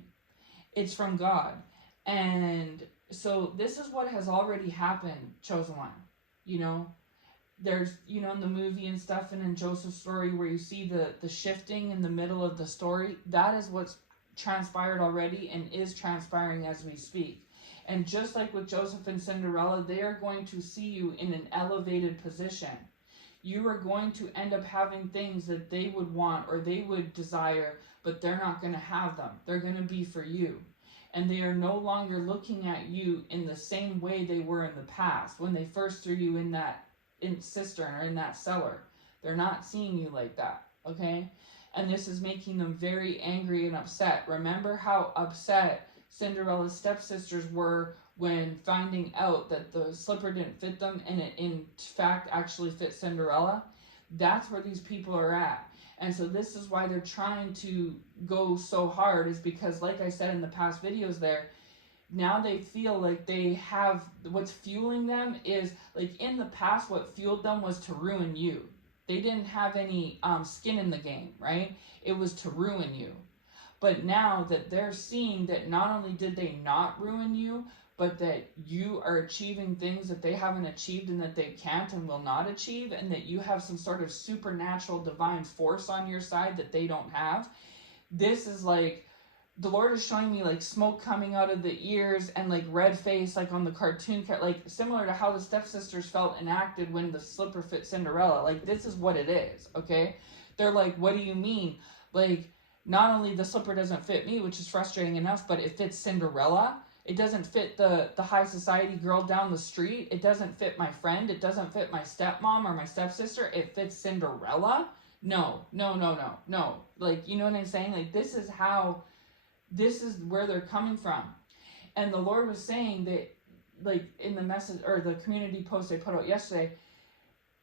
It's from God. And so this is what has already happened, chosen one. There's, in the movie and stuff, and in Joseph's story, where you see the shifting in the middle of the story, that is what's transpired already and is transpiring as we speak. And just like with Joseph and Cinderella, they are going to see you in an elevated position. You are going to end up having things that they would want or they would desire, but they're not going to have them. They're going to be for you. And they are no longer looking at you in the same way they were in the past when they first threw you in that cistern or in that cellar. They're not seeing you like that, okay? And this is making them very angry and upset. Remember how upset Cinderella's stepsisters were when finding out that the slipper didn't fit them, and it in fact actually fit Cinderella? That's where these people are at. And so this is why they're trying to go so hard, is because, like I said in the past videos there, now they feel like they have, what's fueling them is, like, in the past, what fueled them was to ruin you. They didn't have any skin in the game, right? It was to ruin you. But now that they're seeing that not only did they not ruin you, but that you are achieving things that they haven't achieved and that they can't and will not achieve, and that you have some sort of supernatural divine force on your side that they don't have. This is like, the Lord is showing me like smoke coming out of the ears and like red face, like on the cartoon, like similar to how the stepsisters felt and acted when the slipper fit Cinderella. Like, this is what it is, okay? They're like, what do you mean? Like, not only the slipper doesn't fit me, which is frustrating enough, but it fits Cinderella. It doesn't fit the high society girl down the street. It doesn't fit my friend. It doesn't fit my stepmom or my stepsister. It fits Cinderella. No. Like, you know what I'm saying? Like, this is where they're coming from. And the Lord was saying that, like, in the message or the community post I put out yesterday,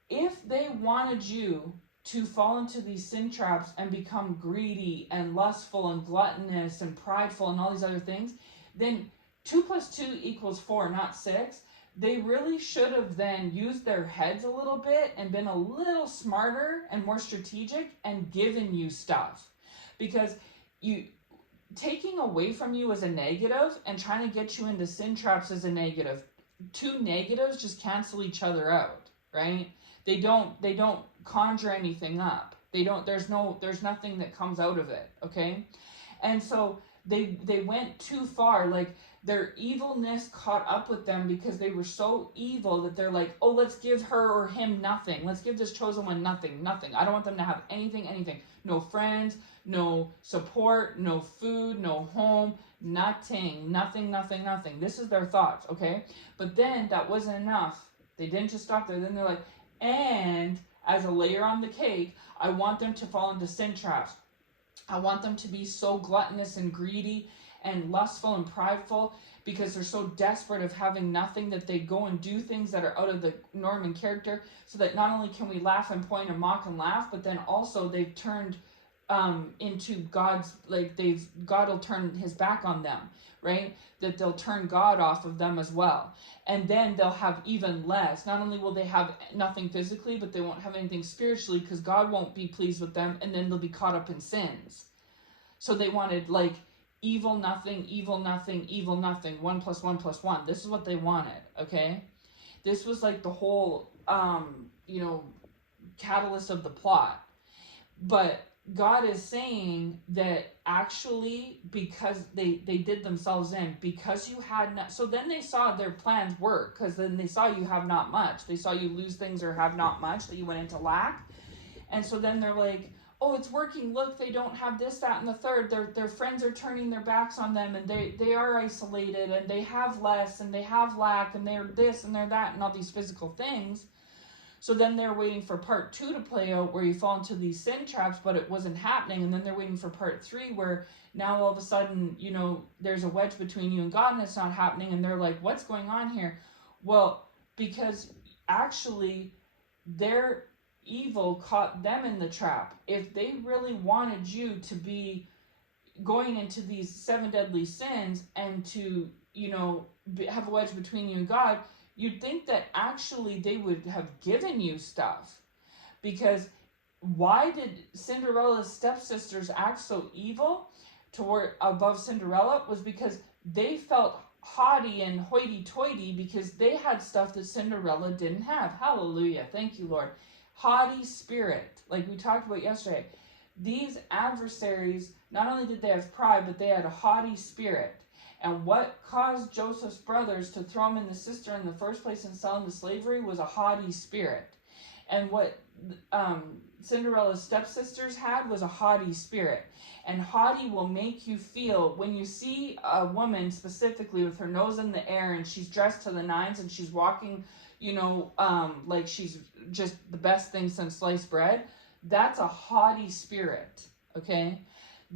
if they wanted you to fall into these sin traps and become greedy and lustful and gluttonous and prideful and all these other things, then 2 + 2 = 4, not 6. they really should have then used their heads a little bit and been a little smarter and more strategic and given you stuff. Because you taking away from you is a negative, and trying to get you into sin traps is a negative. Two negatives just cancel each other out, right? They don't conjure anything up. There's nothing that comes out of it, okay? And so they went too far. Like, their evilness caught up with them because they were so evil that they're like, oh, let's give her or him nothing. Let's give this chosen one nothing. I don't want them to have anything. No friends, no support, no food, no home, nothing. This is their thoughts, okay? But then that wasn't enough. They didn't just stop there. Then they're like, and as a layer on the cake, I want them to fall into sin traps. I want them to be so gluttonous and greedy and lustful and prideful because they're so desperate of having nothing that they go and do things that are out of the norm and character, so that not only can we laugh and point and mock and laugh, but then also they've turned into God's, like God will turn his back on them, right? That they'll turn God off of them as well. And then they'll have even less. Not only will they have nothing physically, but they won't have anything spiritually, because God won't be pleased with them, and then they'll be caught up in sins. So they wanted like evil nothing, 1 + 1 + 1. This is what they wanted, okay? This was like the whole, catalyst of the plot. But God is saying that actually, because they did themselves in, because you had not, so then they saw their plans work, because then they saw you have not much. They saw you lose things or have not much, that you went into lack. And so then they're like, oh, it's working. Look, they don't have this, that, and the third. Their friends are turning their backs on them, and they are isolated, and they have less, and they have lack, and they're this, and they're that, and all these physical things. So then they're waiting for part 2 to play out, where you fall into these sin traps, but it wasn't happening. And then they're waiting for part 3, where now all of a sudden, there's a wedge between you and God, and it's not happening. And they're like, what's going on here? Well, because actually their evil caught them in the trap. If they really wanted you to be going into these 7 deadly sins and to, have a wedge between you and God, you'd think that actually they would have given you stuff. Because why did Cinderella's stepsisters act so evil toward above Cinderella? Was because they felt haughty and hoity-toity because they had stuff that Cinderella didn't have. Hallelujah. Thank you, Lord. Haughty spirit, like we talked about yesterday. These adversaries, not only did they have pride, but they had a haughty spirit. And what caused Joseph's brothers to throw him in the cistern in the first place and sell him to slavery was a haughty spirit. And what Cinderella's stepsisters had was a haughty spirit. And haughty will make you feel, when you see a woman specifically with her nose in the air and she's dressed to the nines and she's walking, like she's just the best thing since sliced bread, that's a haughty spirit, okay?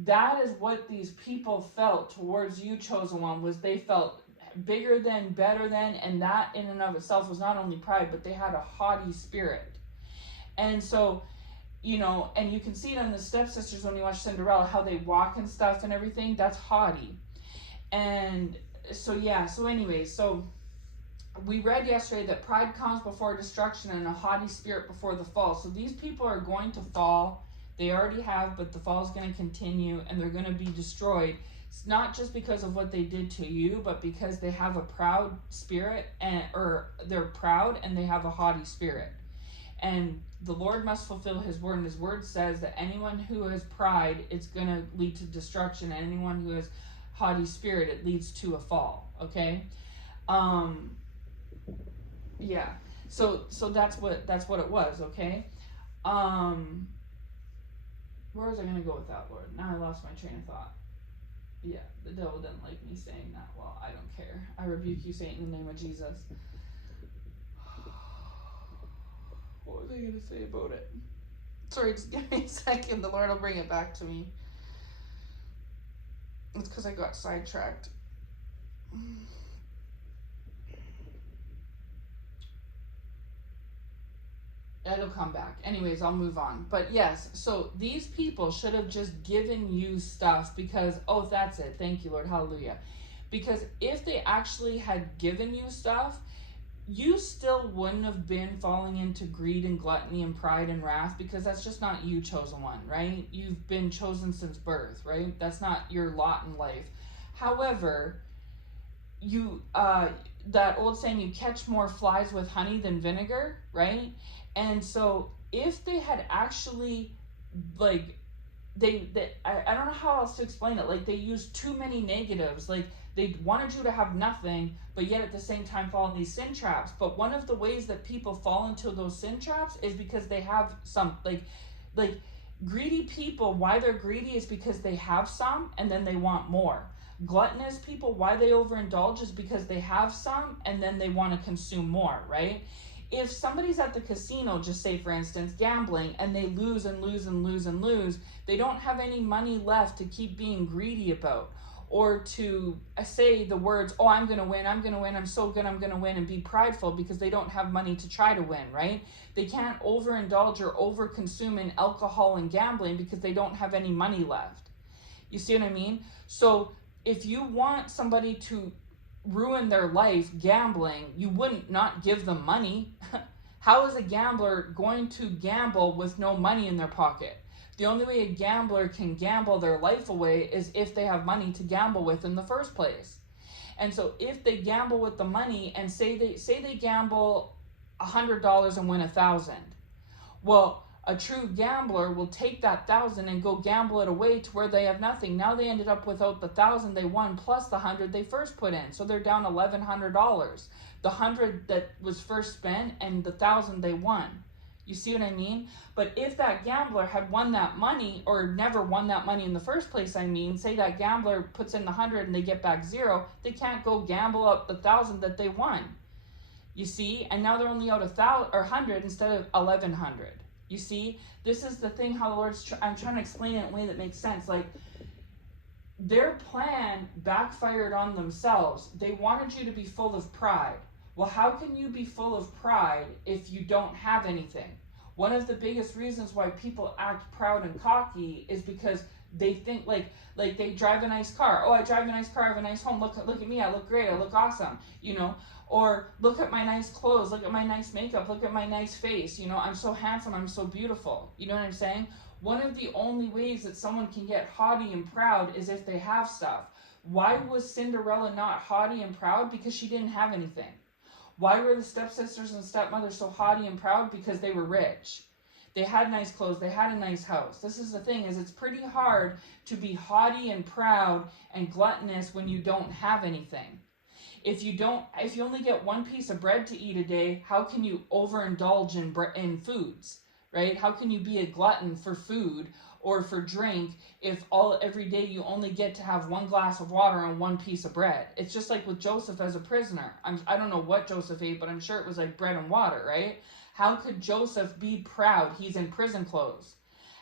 That is what these people felt towards you, chosen one, was they felt bigger than, better than, and that in and of itself was not only pride, but they had a haughty spirit. And so, and you can see it on the stepsisters when you watch Cinderella, how they walk and stuff and everything, that's haughty. And so, so we read yesterday that pride comes before destruction and a haughty spirit before the fall. So these people are going to fall. They already have, but the fall is going to continue, and they're going to be destroyed. It's not just because of what they did to you, but because they have a proud spirit, or they're proud and they have a haughty spirit. And the Lord must fulfill his word, and his word says that anyone who has pride, it's going to lead to destruction. And anyone who has haughty spirit, it leads to a fall, okay? Yeah. So that's what it was, okay? Where was I going to go with that, Lord? Now I lost my train of thought. Yeah, the devil didn't like me saying that. Well, I don't care. I rebuke you, Satan, in the name of Jesus. What was I going to say about it? Sorry, just give me a second. The Lord will bring it back to me. It's because I got sidetracked. It'll come back. Anyways, I'll move on. But yes, so these people should have just given you stuff because, oh, that's it. Thank you, Lord. Hallelujah. Because if they actually had given you stuff, you still wouldn't have been falling into greed and gluttony and pride and wrath, because that's just not you, chosen one, right? You've been chosen since birth, right? That's not your lot in life. However, you that old saying, you catch more flies with honey than vinegar, right? And so if they had actually, like, I don't know how else to explain it. Like, they used too many negatives. Like, they wanted you to have nothing, but yet at the same time fall in these sin traps. But one of the ways that people fall into those sin traps is because they have some, like greedy people, why they're greedy is because they have some and then they want more. Gluttonous people, why they overindulge is because they have some and then they want to consume more, right? If somebody's at the casino, just say for instance, gambling, and they lose and lose and lose and lose, they don't have any money left to keep being greedy about, or to say the words, oh, I'm going to win, I'm so good, I'm going to win, and be prideful, because they don't have money to try to win, right? They can't overindulge or overconsume in alcohol and gambling because they don't have any money left. You see what I mean? So if you want somebody to ruin their life gambling, you wouldn't not give them money. How is a gambler going to gamble with no money in their pocket? The only way a gambler can gamble their life away is if they have money to gamble with in the first place. And so if they gamble with the money, and say they gamble $100 and win 1,000, well, a true gambler will take that 1,000 and go gamble it away to where they have nothing. Now they ended up without the 1,000 they won plus the 100 they first put in, so they're down $1,100. The 100 that was first spent and the 1,000 they won. You see what I mean? But if that gambler had won that money, or never won that money in the first place, I mean, say that gambler puts in the 100 and they get back 0, they can't go gamble up the 1,000 that they won. You see? And now they're only out 100 instead of 1,100. You see? This is the thing, how the Lord's I'm trying to explain it in a way that makes sense. Like, their plan backfired on themselves. They wanted you to be full of pride. Well, how can you be full of pride if you don't have anything? One of the biggest reasons why people act proud and cocky is because they think like they drive a nice car. Oh, I drive a nice car, I have a nice home. Look at me, I look great, I look awesome, you know. Or look at my nice clothes, look at my nice makeup, look at my nice face, you know, I'm so handsome, I'm so beautiful. You know what I'm saying? One of the only ways that someone can get haughty and proud is if they have stuff. Why was Cinderella not haughty and proud? Because she didn't have anything. Why were the stepsisters and stepmothers so haughty and proud? Because they were rich. They had nice clothes, they had a nice house. This is the thing, is it's pretty hard to be haughty and proud and gluttonous when you don't have anything. If you only get one piece of bread to eat a day, how can you overindulge in foods, right? How can you be a glutton for food or for drink if every day you only get to have one glass of water and one piece of bread? It's just like with Joseph as a prisoner. I don't know what Joseph ate, but I'm sure it was like bread and water, right? How could Joseph be proud? He's in prison clothes.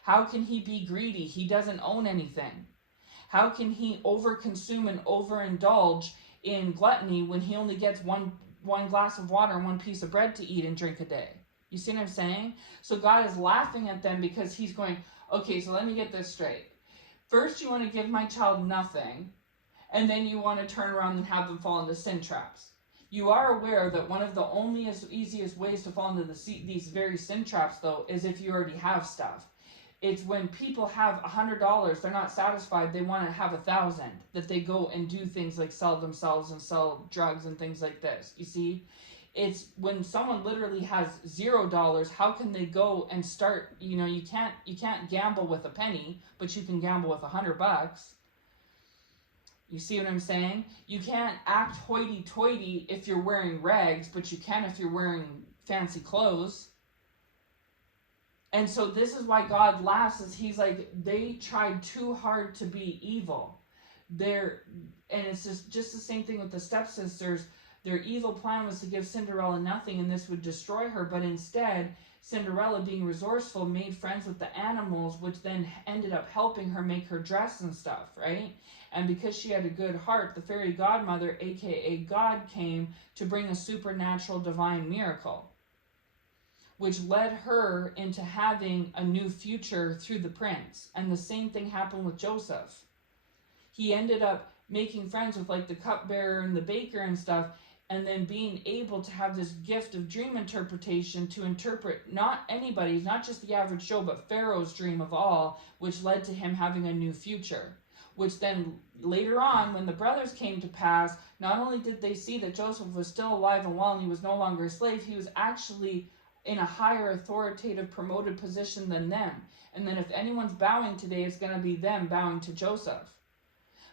How can he be greedy? He doesn't own anything. How can he overconsume and overindulge in gluttony when he only gets one glass of water and one piece of bread to eat and drink a day? You see what I'm saying? So God is laughing at them because he's going, okay, so let me get this straight. First, you want to give my child nothing, and then you want to turn around and have them fall into sin traps. You are aware that one of the easiest ways to fall into these very sin traps, though, is if you already have stuff. It's when people have $100, they're not satisfied, they want to have 1,000, that they go and do things like sell themselves and sell drugs and things like this. You see? It's when someone literally has $0, how can they go and start, you know, you can't gamble with a penny, but you can gamble with $100. You see what I'm saying? You can't act hoity-toity if you're wearing rags, but you can if you're wearing fancy clothes. And so this is why God laughs, is he's like, they tried too hard to be evil. And it's just the same thing with the stepsisters. Their evil plan was to give Cinderella nothing, and this would destroy her. But instead, Cinderella, being resourceful, made friends with the animals, which then ended up helping her make her dress and stuff, right? And because she had a good heart, the fairy godmother, aka God, came to bring a supernatural divine miracle, which led her into having a new future through the prince. And the same thing happened with Joseph. He ended up making friends with like the cupbearer and the baker and stuff, and then being able to have this gift of dream interpretation to interpret not anybody's, not just the average Joe, but Pharaoh's dream of all, which led to him having a new future. Which then later on, when the brothers came to pass, not only did they see that Joseph was still alive and well and he was no longer a slave, he was actually in a higher authoritative promoted position than them. And then if anyone's bowing today, it's going to be them bowing to Joseph.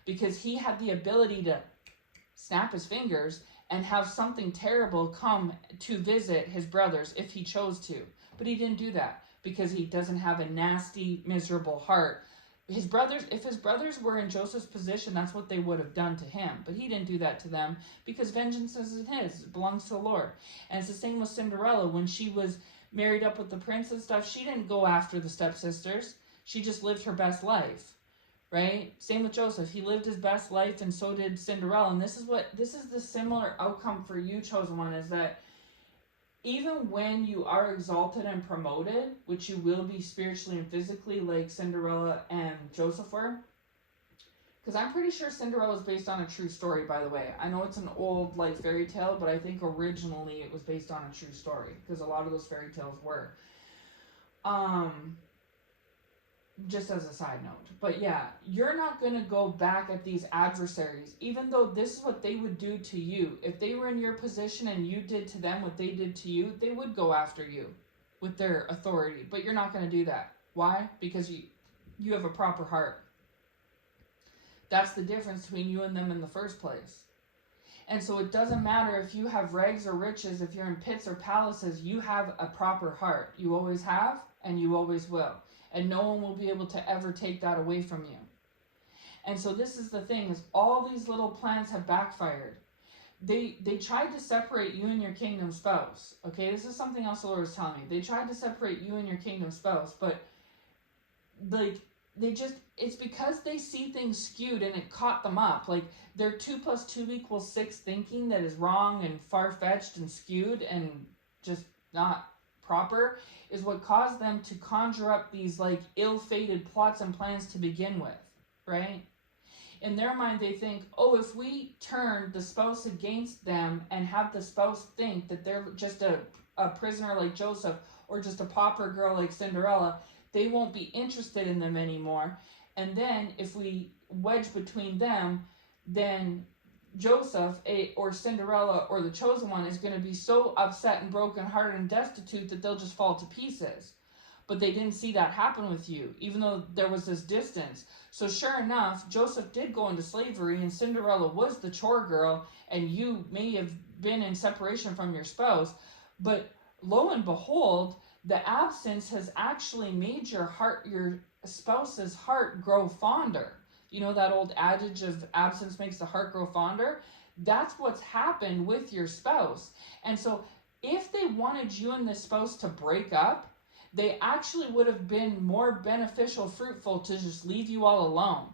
Because he had the ability to snap his fingers and have something terrible come to visit his brothers if he chose to. But he didn't do that because he doesn't have a nasty, miserable heart. His brothers, if his brothers were in Joseph's position, that's what they would have done to him. But he didn't do that to them because vengeance isn't his. It belongs to the Lord. And it's the same with Cinderella. When she was married up with the prince and stuff, she didn't go after the stepsisters. She just lived her best life. Right? Same with Joseph. He lived his best life, and so did Cinderella. And this is the similar outcome for you, chosen one, is that even when you are exalted and promoted, which you will be spiritually and physically, like Cinderella and Joseph were, because I'm pretty sure Cinderella is based on a true story, by the way. I know it's an old like fairy tale, but I think originally it was based on a true story, because a lot of those fairy tales were. Just as a side note. But yeah, you're not going to go back at these adversaries, even though this is what they would do to you. If they were in your position and you did to them what they did to you, they would go after you with their authority. But you're not going to do that. Why? Because you have a proper heart. That's the difference between you and them in the first place. And so it doesn't matter if you have rags or riches, if you're in pits or palaces, you have a proper heart. You always have, and you always will. And no one will be able to ever take that away from you. And so this is the thing, is all these little plans have backfired. They tried to separate you and your kingdom spouse. Okay, this is something else the Lord was telling me. They tried to separate you and your kingdom spouse, but like it's because they see things skewed and it caught them up. Like their 2 + 2 = 6 thinking that is wrong and far-fetched and skewed and just not proper is what caused them to conjure up these like ill-fated plots and plans to begin with, right? In their mind, they think, oh, if we turn the spouse against them and have the spouse think that they're just a prisoner like Joseph or just a pauper girl like Cinderella, they won't be interested in them anymore. And then if we wedge between them, then Joseph or Cinderella or the chosen one is going to be so upset and brokenhearted and destitute that they'll just fall to pieces. But they didn't see that happen with you, even though there was this distance. So sure enough, Joseph did go into slavery and Cinderella was the chore girl, and you may have been in separation from your spouse. But lo and behold, the absence has actually made your spouse's heart grow fonder. You know that old adage of absence makes the heart grow fonder? That's what's happened with your spouse. And so if they wanted you and the spouse to break up, they actually would have been more beneficial, fruitful to just leave you all alone.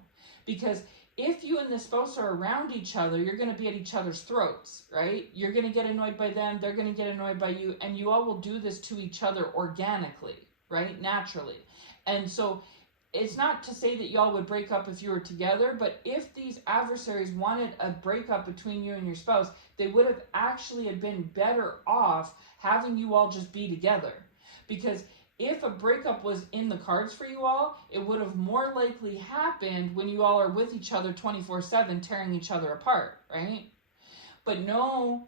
Because if you and the spouse are around each other, you're going to be at each other's throats, right? You're going to get annoyed by them, they're going to get annoyed by you, and you all will do this to each other organically, right? Naturally. And so it's not to say that y'all would break up if you were together, but if these adversaries wanted a breakup between you and your spouse, they would have actually been better off having you all just be together. Because if a breakup was in the cards for you all, it would have more likely happened when you all are with each other 24/7, tearing each other apart, right? But no,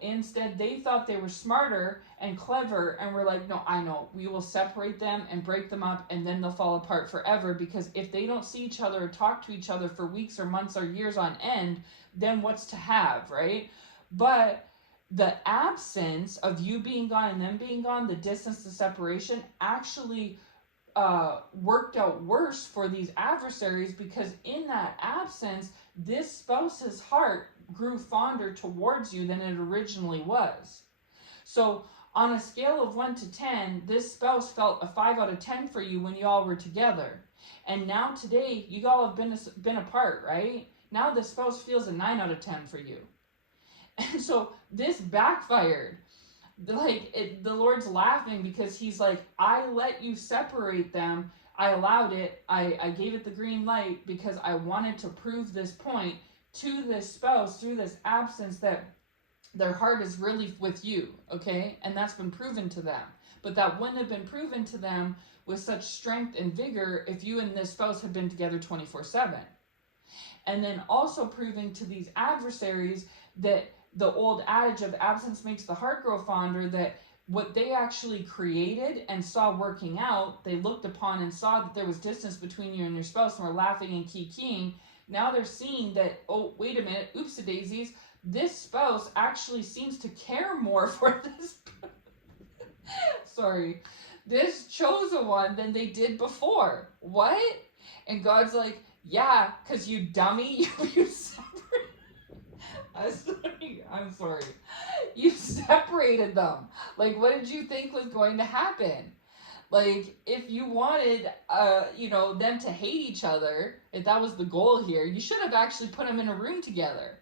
instead they thought they were smarter and clever and were like, no, I know, we will separate them and break them up and then they'll fall apart forever, because if they don't see each other or talk to each other for weeks or months or years on end, then what's to have, right? But the absence of you being gone and them being gone, the distance, the separation, actually worked out worse for these adversaries, because in that absence, this spouse's heart grew fonder towards you than it originally was. So on a scale of 1 to 10, this spouse felt a 5 out of 10 for you when you all were together. And now today, you all have been apart, right? Now the spouse feels a 9 out of 10 for you. And so this backfired. Like the Lord's laughing because he's like, I let you separate them. I allowed it. I gave it the green light because I wanted to prove this point to this spouse through this absence, that their heart is really with you, okay? And that's been proven to them. But that wouldn't have been proven to them with such strength and vigor if you and this spouse had been together 24/7. And then also proving to these adversaries that the old adage of absence makes the heart grow fonder, that what they actually created and saw working out, they looked upon and saw that there was distance between you and your spouse and were laughing and kikiing. Now they're seeing that, oh, wait a minute, oopsie daisies, this spouse actually seems to care more for this sorry, this chosen one than they did before. What? And God's like, yeah, because you dummy, you separate. I'm sorry. You separated them. Like, what did you think was going to happen? Like, if you wanted, them to hate each other, if that was the goal here, you should have actually put them in a room together.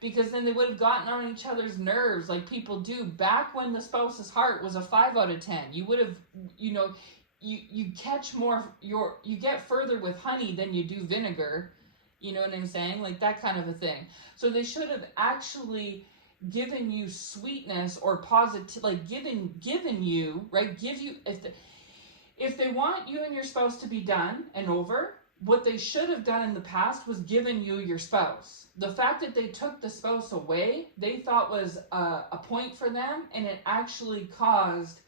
Because then they would have gotten on each other's nerves like people do back when the spouse's heart was a 5 out of 10. You would have, you catch more, you get further with honey than you do vinegar. You know what I'm saying? Like that kind of a thing. So they should have actually given you sweetness or positive, like given you, right? Give you, if they want you and your spouse to be done and over, what they should have done in the past was given you your spouse. The fact that they took the spouse away, they thought was a point for them, and it actually caused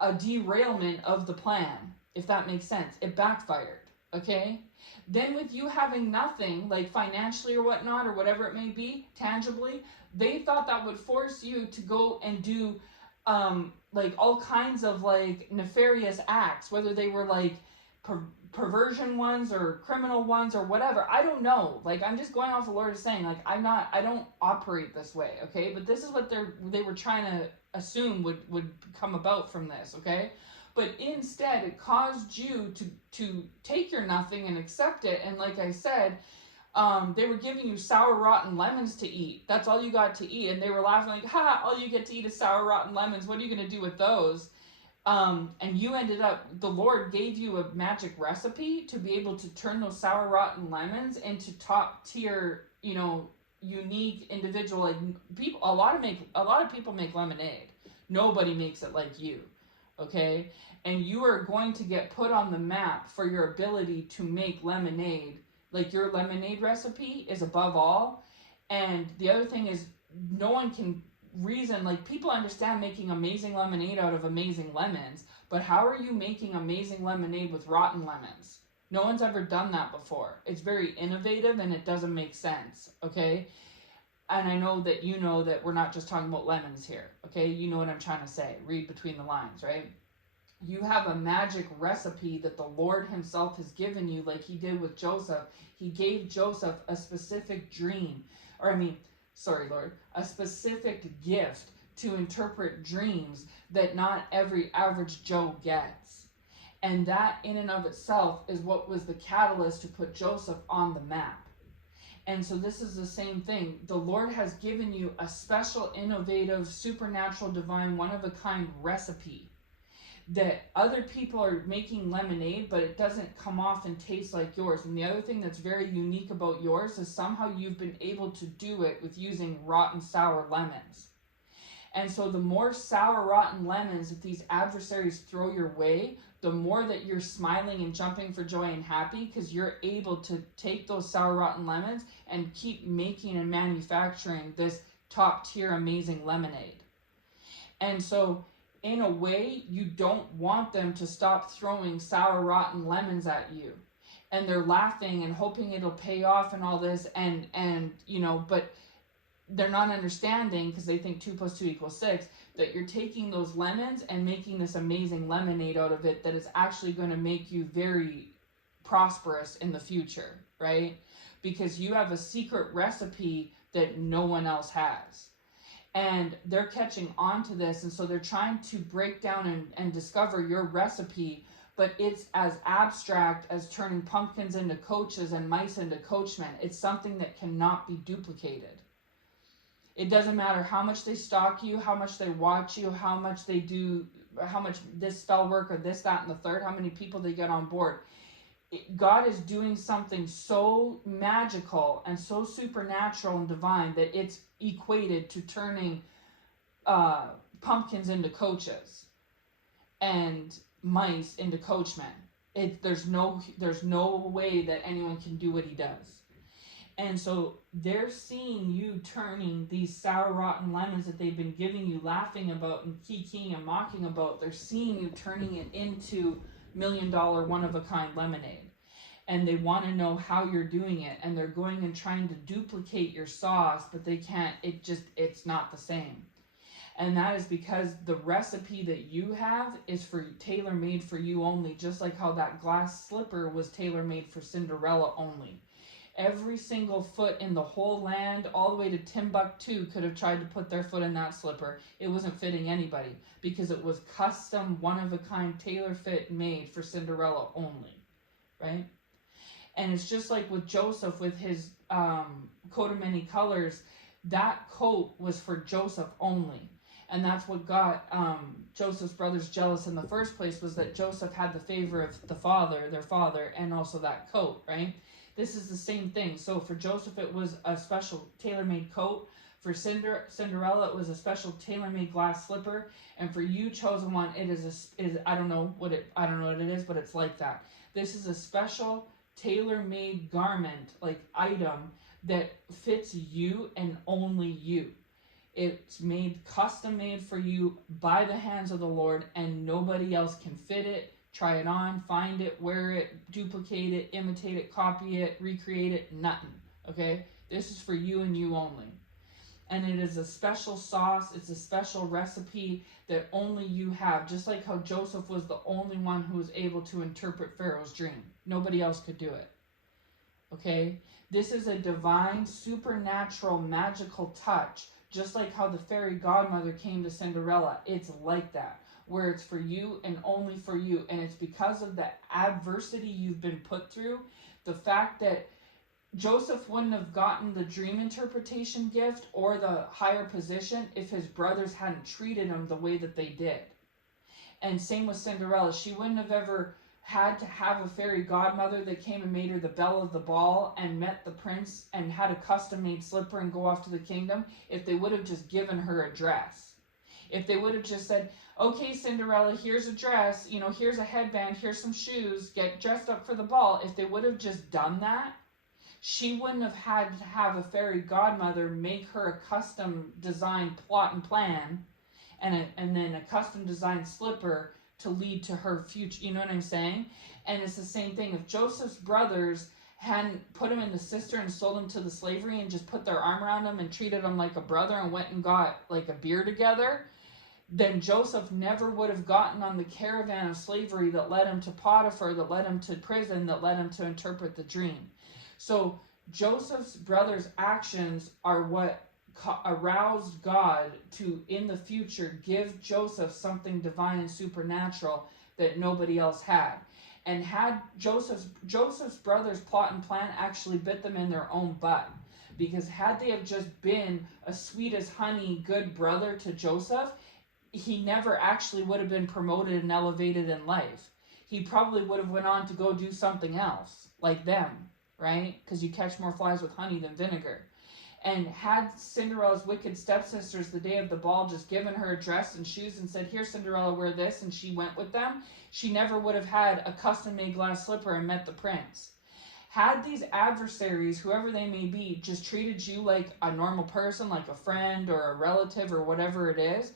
a derailment of the plan, if that makes sense. It backfired, okay? Then with you having nothing, like financially or whatnot, or whatever it may be, tangibly, they thought that would force you to go and do like all kinds of like nefarious acts, whether they were like perversion ones or criminal ones or whatever. I don't know. Like, I'm just going off the Lord is saying, like, I don't operate this way, okay? But this is what they were trying to assume would come about from this, okay? But instead, it caused you to take your nothing and accept it. And like I said, they were giving you sour, rotten lemons to eat. That's all you got to eat. And they were laughing like, ha, all you get to eat is sour, rotten lemons. What are you going to do with those? And you ended up, the Lord gave you a magic recipe to be able to turn those sour, rotten lemons into top tier, unique individual, like people, a lot of people make lemonade. Nobody makes it like you. Okay. And you are going to get put on the map for your ability to make lemonade. Like your lemonade recipe is above all. And the other thing is no one can reason, like people understand making amazing lemonade out of amazing lemons, but how are you making amazing lemonade with rotten lemons? No one's ever done that before. It's very innovative and it doesn't make sense, okay? And I know that you know that we're not just talking about lemons here, okay? You know what I'm trying to say. Read between the lines, right? You have a magic recipe that the Lord himself has given you, like he did with Joseph. He gave Joseph a specific dream, Lord, a specific gift to interpret dreams that not every average Joe gets. And that in and of itself is what was the catalyst to put Joseph on the map. And so this is the same thing. The Lord has given you a special, innovative, supernatural, divine, one-of-a-kind recipe that other people are making lemonade, but it doesn't come off and taste like yours. And the other thing that's very unique about yours is somehow you've been able to do it with using rotten, sour lemons. And so the more sour, rotten lemons that these adversaries throw your way, the more that you're smiling and jumping for joy and happy, because you're able to take those sour, rotten lemons and keep making and manufacturing this top tier, amazing lemonade. And so in a way, you don't want them to stop throwing sour, rotten lemons at you. And they're laughing and hoping it'll pay off and all this. But they're not understanding, because they think 2 + 2 = 6, that you're taking those lemons and making this amazing lemonade out of it that is actually going to make you very prosperous in the future, right? Because you have a secret recipe that no one else has. And they're catching on to this, and so they're trying to break down and discover your recipe, but it's as abstract as turning pumpkins into coaches and mice into coachmen. It's something that cannot be duplicated. It doesn't matter how much they stalk you, how much they watch you, how much they do, how much this spell work or this, that, and the third, how many people they get on board. God is doing something so magical and so supernatural and divine that equated to turning pumpkins into coaches and mice into coachmen. There's no way that anyone can do what he does. And so they're seeing you turning these sour, rotten lemons that they've been giving you, laughing about and kikiing and mocking about. They're seeing you turning it into $1 million, one-of-a-kind lemonade. And they want to know how you're doing it. And they're going and trying to duplicate your sauce, but they can't. It's not the same. And that is because the recipe that you have is tailor-made for you only, just like how that glass slipper was tailor-made for Cinderella only. Every single foot in the whole land, all the way to Timbuktu, could have tried to put their foot in that slipper. It wasn't fitting anybody because it was custom, one-of-a-kind, tailor-fit made for Cinderella only, right? And it's just like with Joseph with his coat of many colors. That coat was for Joseph only. And that's what got Joseph's brothers jealous in the first place, was that Joseph had the favor of their father, and also that coat, right? This is the same thing. So for Joseph, it was a special tailor-made coat. For Cinderella, it was a special tailor-made glass slipper. And for you, chosen one, it is I don't know what it is, but it's like that. This is a special tailor-made garment, like item, that fits you and only you. It's custom made for you by the hands of the Lord, and nobody else can fit it, try it on, find it, wear it, duplicate it, imitate it, copy it, recreate it, nothing, okay? This is for you and you only. And it is a special sauce, it's a special recipe that only you have, just like how Joseph was the only one who was able to interpret Pharaoh's dream. Nobody else could do it, okay? This is a divine, supernatural, magical touch, just like how the fairy godmother came to Cinderella. It's like that, where it's for you and only for you. And it's because of the adversity you've been put through, the fact that Joseph wouldn't have gotten the dream interpretation gift or the higher position if his brothers hadn't treated him the way that they did. And same with Cinderella. She wouldn't have ever had to have a fairy godmother that came and made her the belle of the ball and met the prince and had a custom-made slipper and go off to the kingdom if they would have just given her a dress. If they would have just said, okay, Cinderella, here's a dress, here's a headband, here's some shoes, get dressed up for the ball. If they would have just done that, she wouldn't have had to have a fairy godmother make her a custom designed plot and plan and then a custom designed slipper to lead to her future. You know what I'm saying? And it's the same thing. If Joseph's brothers hadn't put him in the cistern and sold him to the slavery and just put their arm around him and treated him like a brother and went and got like a beer together, then Joseph never would have gotten on the caravan of slavery that led him to Potiphar, that led him to prison, that led him to interpret the dream. So Joseph's brothers' actions are what aroused God to, in the future, give Joseph something divine and supernatural that nobody else had. And had Joseph's brothers' plot and plan actually bit them in their own butt. Because had they have just been a sweet as honey, good brother to Joseph, he never actually would have been promoted and elevated in life. He probably would have went on to go do something else, like them, right? Because you catch more flies with honey than vinegar. And had Cinderella's wicked stepsisters the day of the ball just given her a dress and shoes and said, here, Cinderella, wear this, and she went with them, she never would have had a custom-made glass slipper and met the prince. Had these adversaries, whoever they may be, just treated you like a normal person, like a friend or a relative or whatever it is,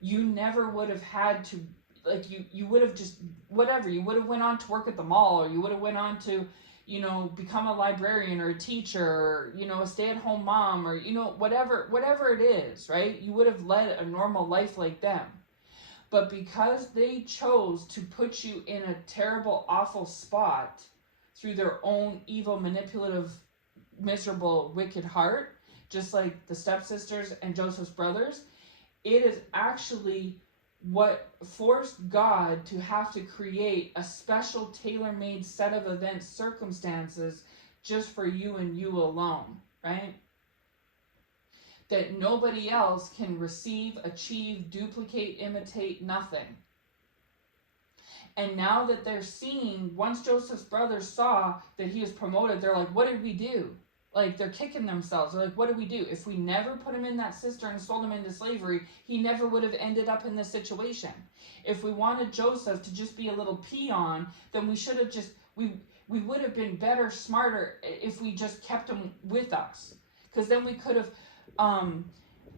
you never would have had to, like, you would have just, whatever, you would have went on to work at the mall, or you would have went on to, become a librarian or a teacher, or, a stay-at-home mom, or, whatever it is, right? You would have led a normal life like them. But because they chose to put you in a terrible, awful spot through their own evil, manipulative, miserable, wicked heart, just like the stepsisters and Joseph's brothers, it is actually what forced God to have to create a special tailor-made set of events, circumstances, just for you and you alone, right? That nobody else can receive, achieve, duplicate, imitate, nothing. And now that they're seeing, once Joseph's brothers saw that he was promoted, they're like, what did we do? like they're kicking themselves. They're like, what do we do? If we never put him in that cistern and sold him into slavery, he never would have ended up in this situation. If we wanted Joseph to just be a little peon, then we should have just, we would have been better, smarter if we just kept him with us. Because then we could have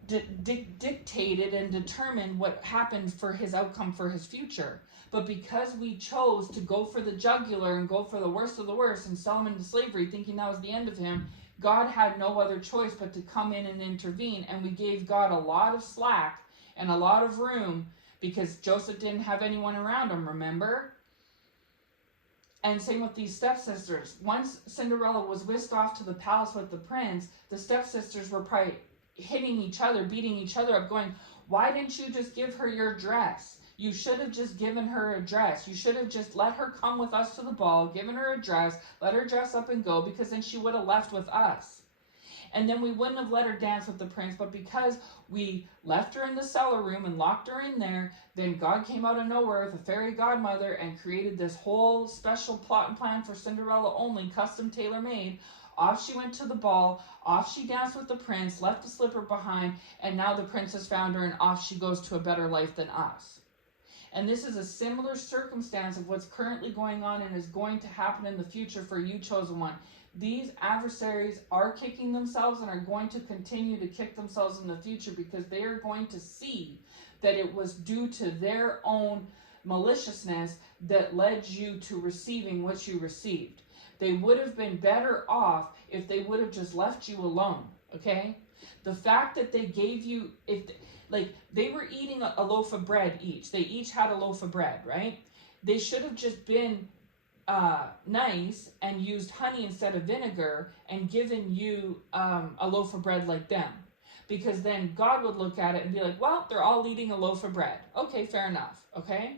dictated and determined what happened for his outcome for his future. But because we chose to go for the jugular and go for the worst of the worst and sell him into slavery thinking that was the end of him, God had no other choice but to come in and intervene. And we gave God a lot of slack and a lot of room because Joseph didn't have anyone around him, remember? And same with these stepsisters. Once Cinderella was whisked off to the palace with the prince, the stepsisters were probably hitting each other, beating each other up, going, why didn't you just give her your dress? You should have just given her a dress. You should have just let her come with us to the ball, given her a dress, let her dress up and go, because then she would have left with us. And then we wouldn't have let her dance with the prince, but because we left her in the cellar room and locked her in there, then God came out of nowhere with a fairy godmother and created this whole special plot and plan for Cinderella only, custom tailor-made. Off she went to the ball, off she danced with the prince, left the slipper behind, and now the princess found her and off she goes to a better life than us. And this is a similar circumstance of what's currently going on and is going to happen in the future for you, chosen one. These adversaries are kicking themselves and are going to continue to kick themselves in the future because they are going to see that it was due to their own maliciousness that led you to receiving what you received. They would have been better off if they would have just left you alone, okay? The fact that they gave you, like they were eating a loaf of bread each. They each had a loaf of bread, right? They should have just been nice and used honey instead of vinegar and given you a loaf of bread like them. Because then God would look at it and be like, well, they're all eating a loaf of bread. Okay, fair enough, okay?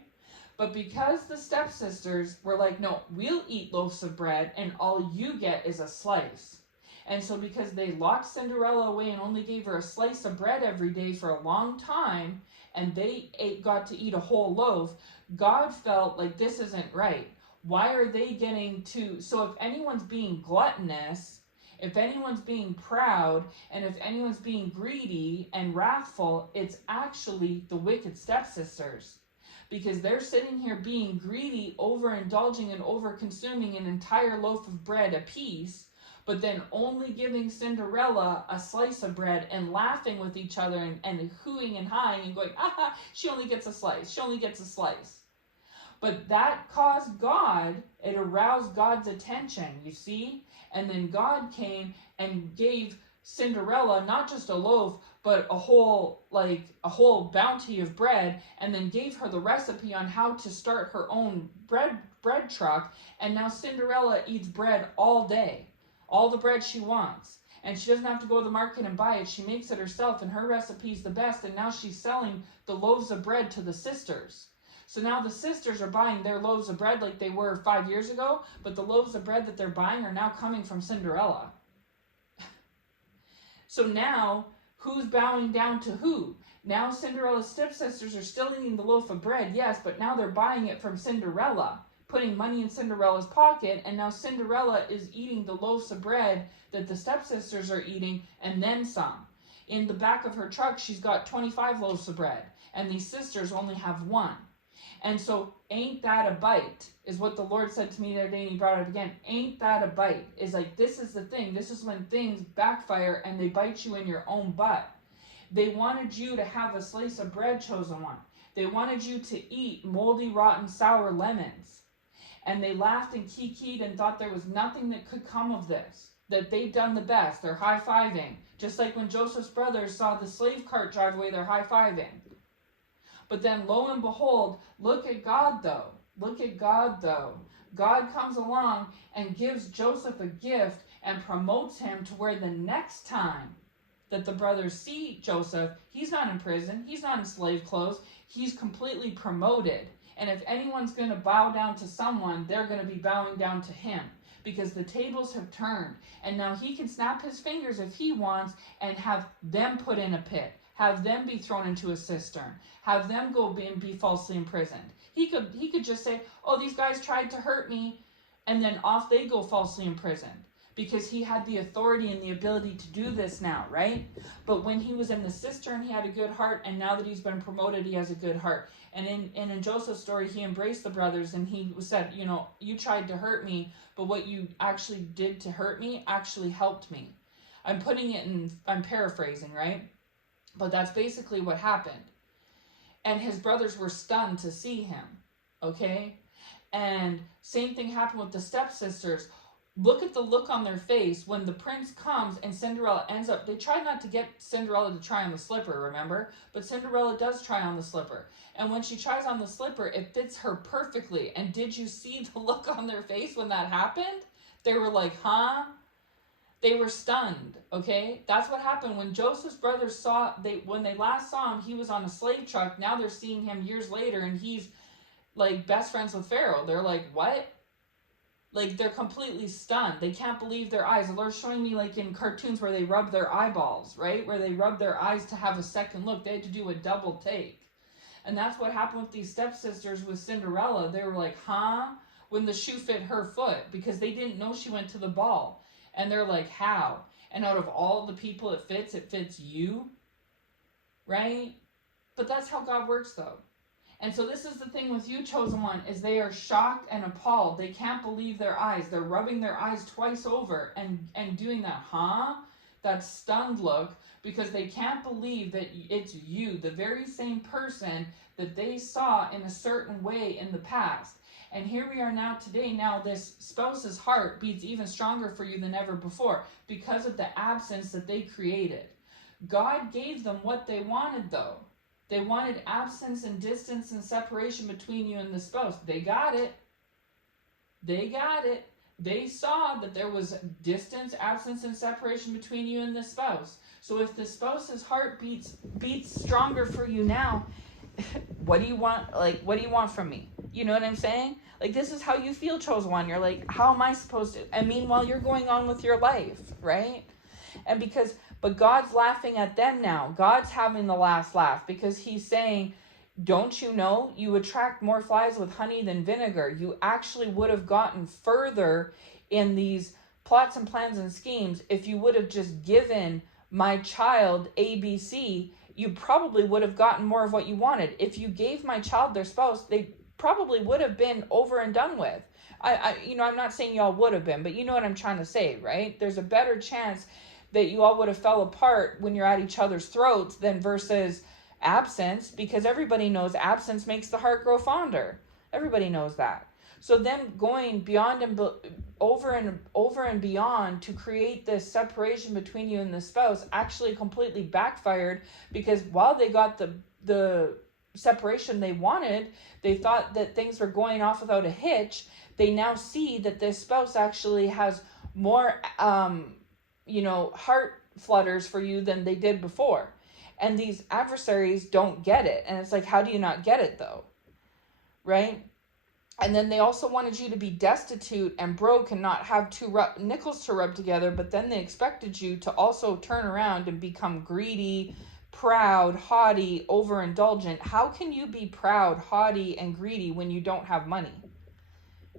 But because the stepsisters were like, no, we'll eat loaves of bread and all you get is a slice. And so because they locked Cinderella away and only gave her a slice of bread every day for a long time, and they got to eat a whole loaf, God felt like this isn't right. Why are they getting to... So if anyone's being gluttonous, if anyone's being proud, and if anyone's being greedy and wrathful, it's actually the wicked stepsisters. Because they're sitting here being greedy, overindulging and over-consuming an entire loaf of bread apiece, but then only giving Cinderella a slice of bread and laughing with each other and hooing and hawing and going, aha, she only gets a slice, she only gets a slice. But that caused God, it aroused God's attention, you see? And then God came and gave Cinderella not just a loaf, but a whole bounty of bread, and then gave her the recipe on how to start her own bread truck. And now Cinderella eats bread all day, all the bread she wants. And she doesn't have to go to the market and buy it. She makes it herself, and her recipe's the best. And now she's selling the loaves of bread to the sisters. So now the sisters are buying their loaves of bread like they were 5 years ago, but the loaves of bread that they're buying are now coming from Cinderella. So now, who's bowing down to who? Now Cinderella's stepsisters are still eating the loaf of bread, yes, but now they're buying it from Cinderella, putting money in Cinderella's pocket, and now Cinderella is eating the loaves of bread that the stepsisters are eating, and then some. In the back of her truck, she's got 25 loaves of bread, and these sisters only have one. And so, ain't that a bite, is what the Lord said to me the other day, and he brought it up again. Ain't that a bite? Is like, this is the thing. This is when things backfire and they bite you in your own butt. They wanted you to have a slice of bread, chosen one. They wanted you to eat moldy, rotten, sour lemons. And they laughed and kikied and thought there was nothing that could come of this. That they'd done the best. They're high-fiving. Just like when Joseph's brothers saw the slave cart drive away, they're high-fiving. But then, lo and behold, look at God, though. Look at God, though. God comes along and gives Joseph a gift and promotes him to where the next time that the brothers see Joseph, he's not in prison. He's not in slave clothes. He's completely promoted. And if anyone's going to bow down to someone, they're going to be bowing down to him. Because the tables have turned. And now he can snap his fingers if he wants and have them put in a pit. Have them be thrown into a cistern. Have them go and be falsely imprisoned. He could just say, oh, these guys tried to hurt me, and then off they go falsely imprisoned. because he had the authority and the ability to do this now, right? But when he was in the cistern, he had a good heart, and now that he's been promoted, he has a good heart. And in Joseph's story, he embraced the brothers, and he said, you tried to hurt me, but what you actually did to hurt me actually helped me. I'm paraphrasing, right? But that's basically what happened. And his brothers were stunned to see him, okay? And same thing happened with the stepsisters. Look at the look on their face when the prince comes and Cinderella ends up, they tried not to get Cinderella to try on the slipper, remember? But Cinderella does try on the slipper. And when she tries on the slipper, it fits her perfectly. And did you see the look on their face when that happened? They were like, huh? They were stunned, okay? That's what happened when Joseph's brothers when they last saw him, he was on a slave truck. Now they're seeing him years later, and he's like best friends with Pharaoh. They're like, what? Like, they're completely stunned. They can't believe their eyes. The Lord's showing me, like in cartoons where they rub their eyeballs, right? Where they rub their eyes to have a second look. They had to do a double take. And that's what happened with these stepsisters with Cinderella. They were like, huh? When the shoe fit her foot, because they didn't know she went to the ball. And they're like, how? And out of all the people it fits you, right? But that's how God works, though. And so this is the thing with you, chosen one, is they are shocked and appalled. They can't believe their eyes. They're rubbing their eyes twice over and doing that, huh? That stunned look, because they can't believe that it's you, the very same person that they saw in a certain way in the past. And here we are now today. Now this spouse's heart beats even stronger for you than ever before because of the absence that they created. God gave them what they wanted, though. They wanted absence and distance and separation between you and the spouse. They got it. They got it. They saw that there was distance, absence, and separation between you and the spouse. So if the spouse's heart beats stronger for you now, what do you want? Like, what do you want from me? You know what I'm saying? Like, this is how you feel, chosen one. You're like, how am I supposed to? And meanwhile, you're going on with your life, right? But God's laughing at them now. God's having the last laugh because he's saying, don't you know you attract more flies with honey than vinegar? You actually would have gotten further in these plots and plans and schemes if you would have just given my child ABC. You probably would have gotten more of what you wanted. If you gave my child their spouse, they probably would have been over and done with. I'm not saying y'all would have been, but you know what I'm trying to say, right? There's a better chance that you all would have fell apart when you're at each other's throats than versus absence, because everybody knows absence makes the heart grow fonder. Everybody knows that. So them going beyond and over and beyond to create this separation between you and the spouse actually completely backfired, because while they got the separation they wanted, they thought that things were going off without a hitch. They now see that this spouse actually has more heart flutters for you than they did before. And these adversaries don't get it. And it's like, how do you not get it though? Right? And then they also wanted you to be destitute and broke and not have two nickels to rub together. But then they expected you to also turn around and become greedy, proud, haughty, overindulgent. How can you be proud, haughty, and greedy when you don't have money?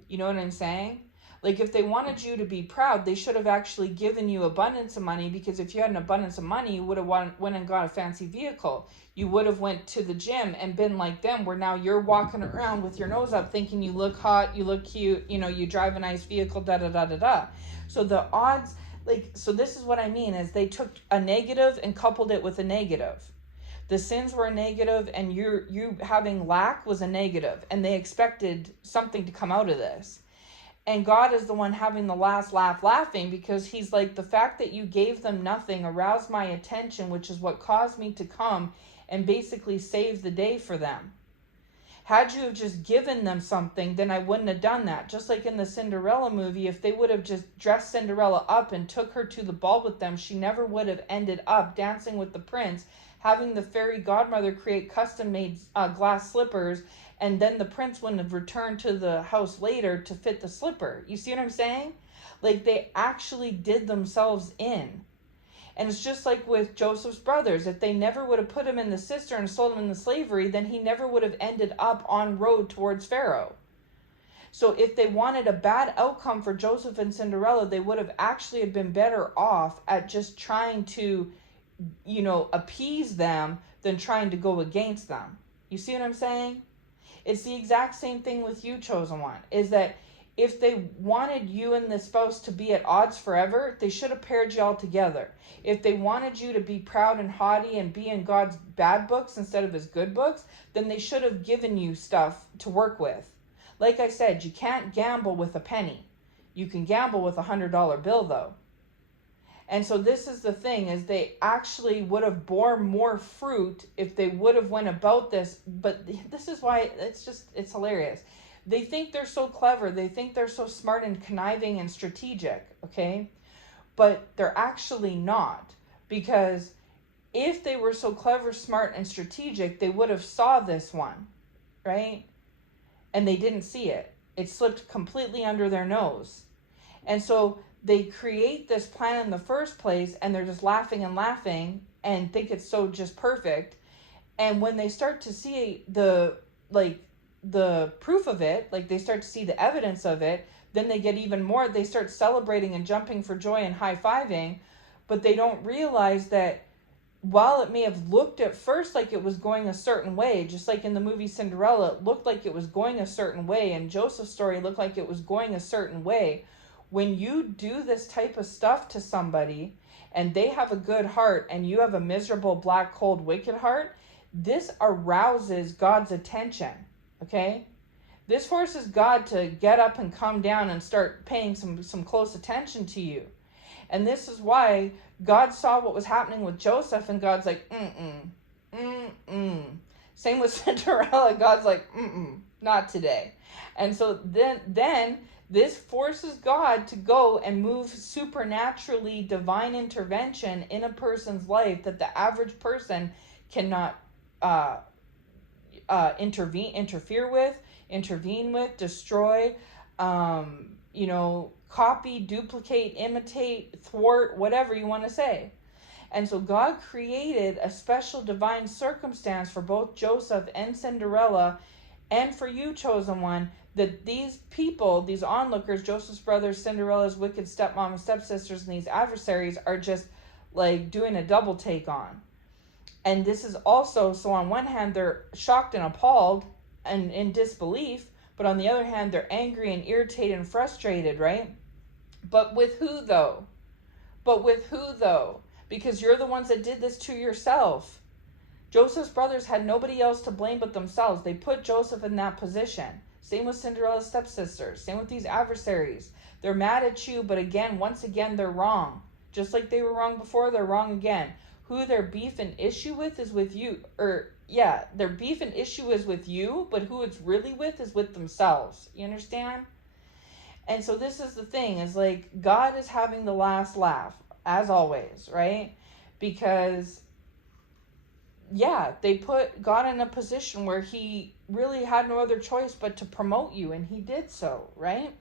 You know what I'm saying? Like, if they wanted you to be proud, they should have actually given you abundance of money, because if you had an abundance of money, you would have went and got a fancy vehicle. You would have went to the gym and been like them, where now you're walking around with your nose up thinking you look hot, you look cute, you drive a nice vehicle, da-da-da-da-da. So the odds, so this is what I mean, is they took a negative and coupled it with a negative. The sins were a negative, and you having lack was a negative, and they expected something to come out of this. And God is the one having the last laugh, laughing, because he's like, the fact that you gave them nothing aroused my attention, which is what caused me to come and basically save the day for them. Had you have just given them something, then I wouldn't have done that. Just like in the Cinderella movie, if they would have just dressed Cinderella up and took her to the ball with them, she never would have ended up dancing with the prince, having the fairy godmother create custom-made glass slippers, and then the prince wouldn't have returned to the house later to fit the slipper. You see what I'm saying? Like, they actually did themselves in. And it's just like with Joseph's brothers. If they never would have put him in the cistern and sold him into slavery, then he never would have ended up on road towards Pharaoh. So if they wanted a bad outcome for Joseph and Cinderella, they would have actually been better off at just trying to, appease them than trying to go against them. You see what I'm saying? It's the exact same thing with you, chosen one, is that if they wanted you and the spouse to be at odds forever, they should have paired you all together. If they wanted you to be proud and haughty and be in God's bad books instead of his good books, then they should have given you stuff to work with. Like I said, you can't gamble with a penny. You can gamble with $100 bill, though. And so this is the thing, is they actually would have borne more fruit if they would have went about this. But this is why it's hilarious. They think they're so clever. They think they're so smart and conniving and strategic, okay? But they're actually not. Because if they were so clever, smart, and strategic, they would have saw this one, right? And they didn't see it. It slipped completely under their nose. And so they create this plan in the first place, and they're just laughing and think it's so just perfect. And when they start to see the proof of it, like they start to see the evidence of it, then they get even more. They start celebrating and jumping for joy and high-fiving, but they don't realize that while it may have looked at first like it was going a certain way, just like in the movie Cinderella, it looked like it was going a certain way, and Joseph's story looked like it was going a certain way. When you do this type of stuff to somebody and they have a good heart and you have a miserable, black, cold, wicked heart, this arouses God's attention, okay? This forces God to get up and come down and start paying some close attention to you. And this is why God saw what was happening with Joseph, and God's like, Same with Cinderella. God's like, not today. And so then this forces God to go and move supernaturally divine intervention in a person's life that the average person cannot interfere with, destroy, copy, duplicate, imitate, thwart, whatever you want to say. And so God created a special divine circumstance for both Joseph and Cinderella, and for you, chosen one, that these people, these onlookers, Joseph's brothers, Cinderella's wicked stepmom and stepsisters, and these adversaries are just like doing a double take on. And this is also, so on one hand, they're shocked and appalled and in disbelief, but on the other hand, they're angry and irritated and frustrated, right? But with who though? Because you're the ones that did this to yourself. Joseph's brothers had nobody else to blame but themselves. They put Joseph in that position. Same with Cinderella's stepsisters. Same with these adversaries. They're mad at you, but once again, they're wrong. Just like they were wrong before, they're wrong again. Who their beef and issue with is with you. Their beef and issue is with you, but who it's really with is with themselves. You understand? And so this is the thing, is like God is having the last laugh, as always, right? Because, they put God in a position where he really had no other choice but to promote you, and he did so, right?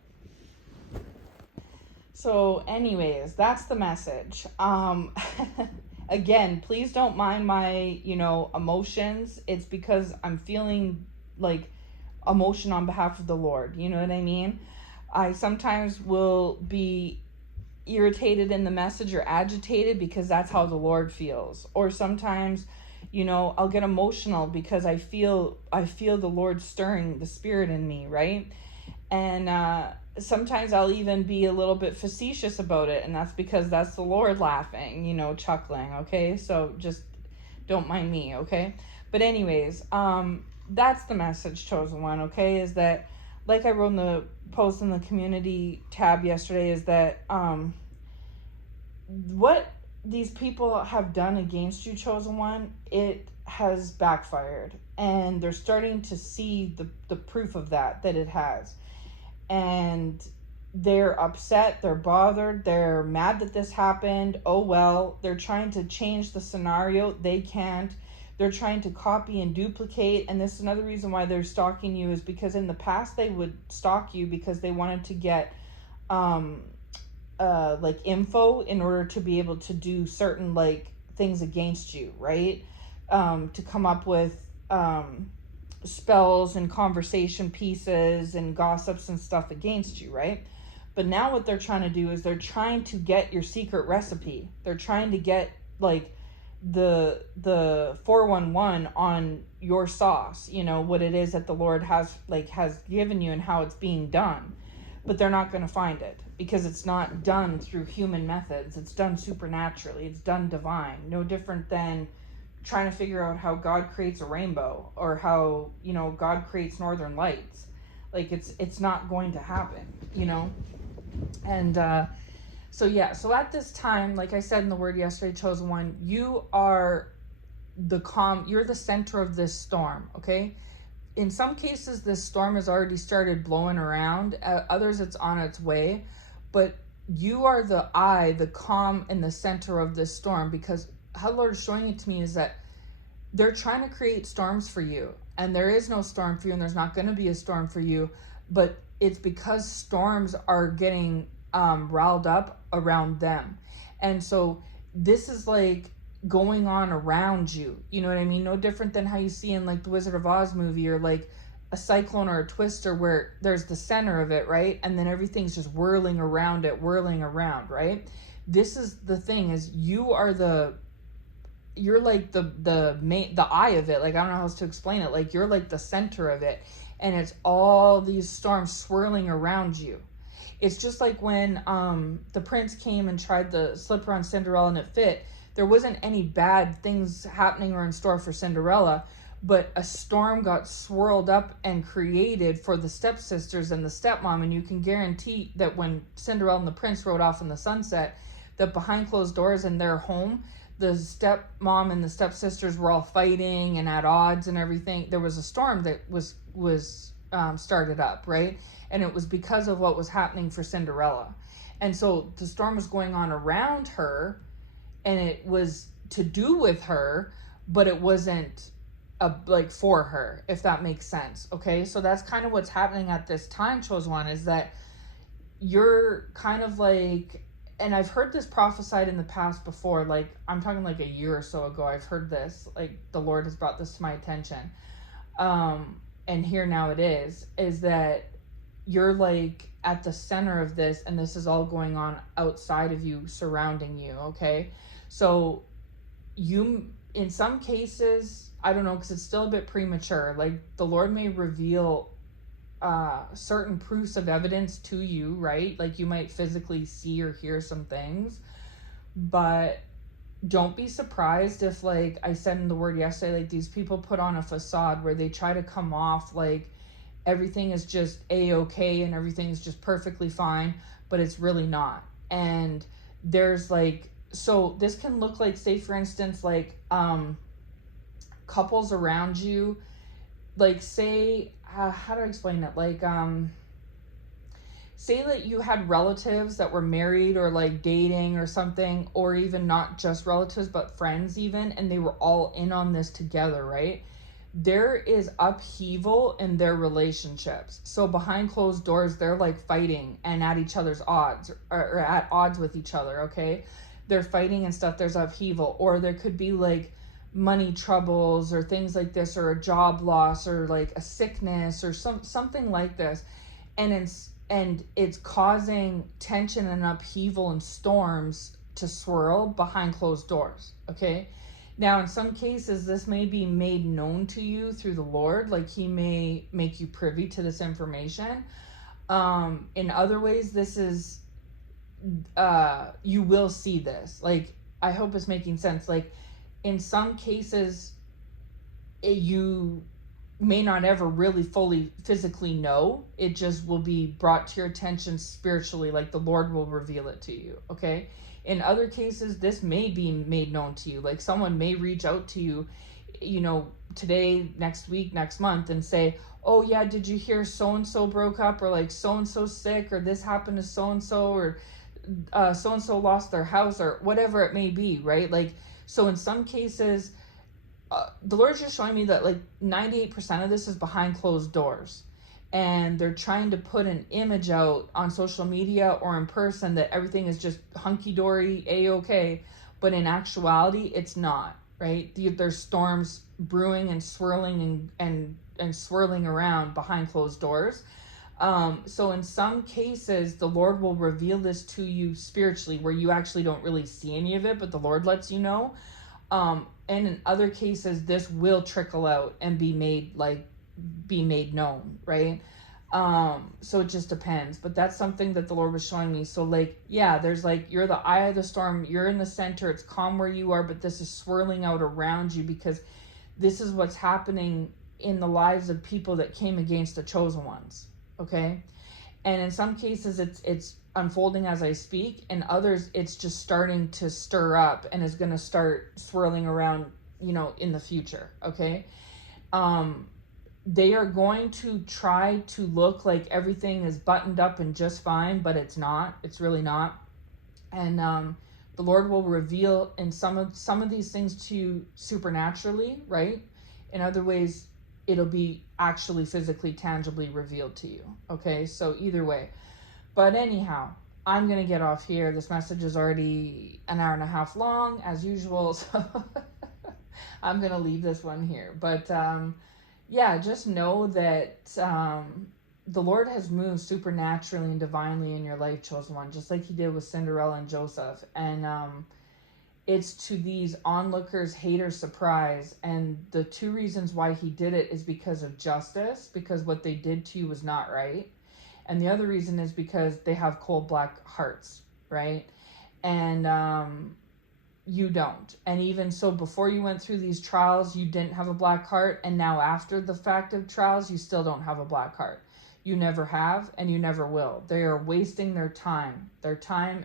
So anyways, that's the message. Again, please don't mind my, emotions. It's because I'm feeling like emotion on behalf of the Lord. You know what I mean? I sometimes will be irritated in the message or agitated because that's how the Lord feels. Or sometimes, I'll get emotional because I feel the Lord stirring the spirit in me, right? And sometimes I'll even be a little bit facetious about it, and that's because that's the Lord laughing, chuckling, okay? So just don't mind me, okay? But anyways, that's the message, chosen one, okay? Is that, like I wrote in the post in the community tab yesterday, is that what these people have done against you, chosen one, it has backfired, and they're starting to see the proof of that it has. And they're upset, they're bothered, they're mad that this happened. Oh well, they're trying to change the scenario. They can't. They're trying to copy and duplicate. And this is another reason why they're stalking you, is because in the past they would stalk you because they wanted to get info in order to be able to do certain things against you, right? To come up with spells and conversation pieces and gossips and stuff against you, right? But now what they're trying to do is they're trying to get your secret recipe. They're trying to get like the 411 on your sauce, you know, what it is that the Lord has given you and how it's being done. But they're not going to find it because it's not done through human methods. It's done supernaturally. It's done divine. No different than trying to figure out how God creates a rainbow or how, you know, God creates northern lights. Like it's not going to happen, you know? And so at this time, like I said in the word yesterday, chosen one, you're the center of this storm, okay? In some cases, this storm has already started blowing around. Others, it's on its way. But you are the eye, the calm, in the center of this storm, because how the Lord is showing it to me is that they're trying to create storms for you. And there is no storm for you, and there's not going to be a storm for you. But it's because storms are getting riled up around them. And so this is like going on around you, you know what I mean? No different than how you see in like the Wizard of Oz movie, or like a cyclone or a twister where there's the center of it, right? And then everything's just whirling around it, whirling around, right? This is the thing, is you're like the eye of it. Like, I don't know how else to explain it. Like, you're like the center of it, and it's all these storms swirling around you. It's just like when the prince came and tried the slipper on Cinderella and it fit. There wasn't any bad things happening or in store for Cinderella, but a storm got swirled up and created for the stepsisters and the stepmom. And you can guarantee that when Cinderella and the prince rode off in the sunset, that behind closed doors in their home, the stepmom and the stepsisters were all fighting and at odds and everything. There was a storm that was started up, right? And it was because of what was happening for Cinderella. And so the storm was going on around her, and it was to do with her, but it wasn't like for her, if that makes sense. Okay, so that's kind of what's happening at this time, chosen one, is that you're kind of like, and I've heard this prophesied in the past before, like I'm talking like a year or so ago, I've heard this, like the Lord has brought this to my attention. And here now it is that you're like at the center of this, and this is all going on outside of you, surrounding you, okay? So you, in some cases, I don't know, because it's still a bit premature, like the Lord may reveal certain proofs of evidence to you, right? Like you might physically see or hear some things, but don't be surprised if, like I said in the word yesterday, like these people put on a facade where they try to come off like everything is just a-okay and everything is just perfectly fine, but it's really not. And there's like, so this can look like, say for instance, like couples around you, like say, how do I explain it? Like say that you had relatives that were married or like dating or something, or even not just relatives but friends even, and they were all in on this together, right? There is upheaval in their relationships. So behind closed doors, they're like fighting and at each other's odds, or at odds with each other, okay? They're fighting and stuff, there's upheaval. Or there could be like money troubles or things like this, or a job loss, or like a sickness or something like this. And it's causing tension and upheaval and storms to swirl behind closed doors, okay? Now, in some cases, this may be made known to you through the Lord, like he may make you privy to this information. In other ways, this is, you will see this. Like, I hope it's making sense. Like, in some cases, you may not ever really fully physically know. It just will be brought to your attention spiritually, like the Lord will reveal it to you, okay? In other cases, this may be made known to you. Like someone may reach out to you, you know, today, next week, next month, and say, oh yeah, did you hear so-and-so broke up, or like so-and-so sick, or this happened to so-and-so, or so-and-so lost their house, or whatever it may be, right? Like, so in some cases, the Lord's just showing me that like 98% of this is behind closed doors, and they're trying to put an image out on social media or in person that everything is just hunky-dory, a-okay, but in actuality it's not, right? There's storms brewing and swirling and swirling around behind closed doors. So in some cases, the Lord will reveal this to you spiritually, where you actually don't really see any of it, but the Lord lets you know. And in other cases, this will trickle out and be made known, right? So it just depends, but that's something that the Lord was showing me. So like, yeah, there's like, you're the eye of the storm, you're in the center, it's calm where you are, but this is swirling out around you, because this is what's happening in the lives of people that came against the chosen ones. Okay. And in some cases it's unfolding as I speak, and others it's just starting to stir up and is going to start swirling around, in the future. Okay. They are going to try to look like everything is buttoned up and just fine, but it's not. It's really not. And the Lord will reveal in some of these things to you supernaturally, right? In other ways, it'll be actually physically, tangibly revealed to you. Okay, so either way. But anyhow, I'm going to get off here. This message is already an hour and a half long, as usual, so I'm going to leave this one here. But yeah, just know that the Lord has moved supernaturally and divinely in your life, chosen one, just like he did with Cinderella and Joseph. And it's to these onlookers, haters, surprise. And the two reasons why he did it is because of justice, because what they did to you was not right. And the other reason is because they have cold, black hearts, right? And you don't. And even so, before you went through these trials, you didn't have a black heart. And now after the fact of trials, you still don't have a black heart. You never have, and you never will. They are wasting their time,